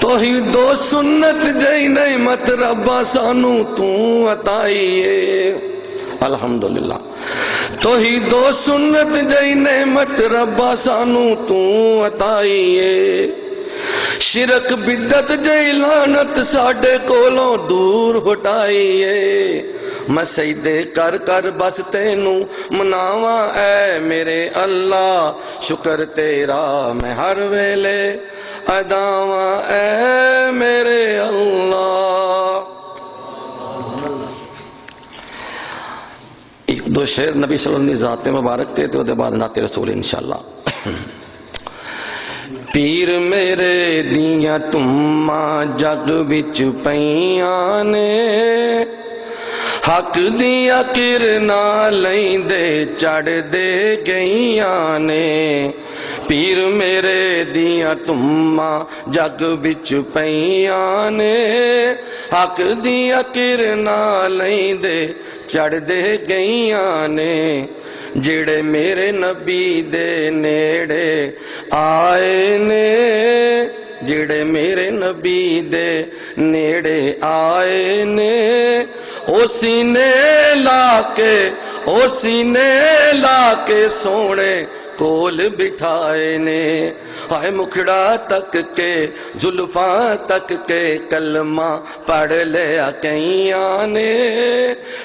توحید و سنت جئی نعمت ربا سانو تو عطائیے الحمدللہ توحید و سنت جئی نعمت ربا سانو تو عطائیے شرک بدت جئی لعنت ساڈے کولوں دور ہٹائیے میں سجدے کر کر بس تینوں مناواں اے میرے اللہ شکر تیرا میں ہر ویلے اداواں اے میرے اللہ ایک دو شعر نبی صلی اللہ علیہ وسلم ذات مبارک تے تو دے بعد نعت رسول انشاءاللہ پیر میرے دیاں تماں جگ وچ پیاں نے حق دیاں کرنا لیندے چڑھ دے گئیاں نے پیر میرے دیاں تماں جگ وچ پیاں نے حق دیاں کرنا لیندے چڑھ دے گئیاں نے جڑے میرے نبی دے نیڑے آئے نے جڑے میرے نبی دے نیڑے آئے نے او سینے لا کے سونے کول بٹھائے نے ہائے مکھڑا تک کے زلفاں تک کے کلمہ پڑھ لیا کئیاں نے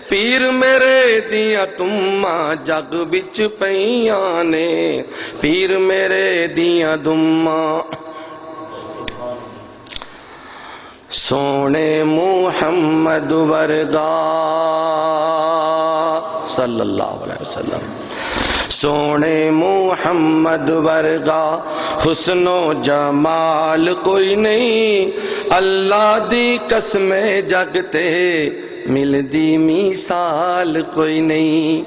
پیر میرے دیاں تماں جگ وچ پیاں نے پیر میرے دیاں دماں سونے محمد ورگا صلی اللہ علیہ وسلم سونے محمد ورگا حسن و جمال کوئی نہیں اللہ دی قسم جگتے ملدی مثال کوئی نہیں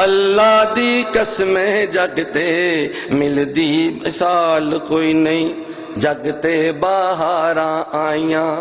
اللہ دی قسم جگتے ملدی مثال کوئی نہیں جگتے بہاراں آئیاں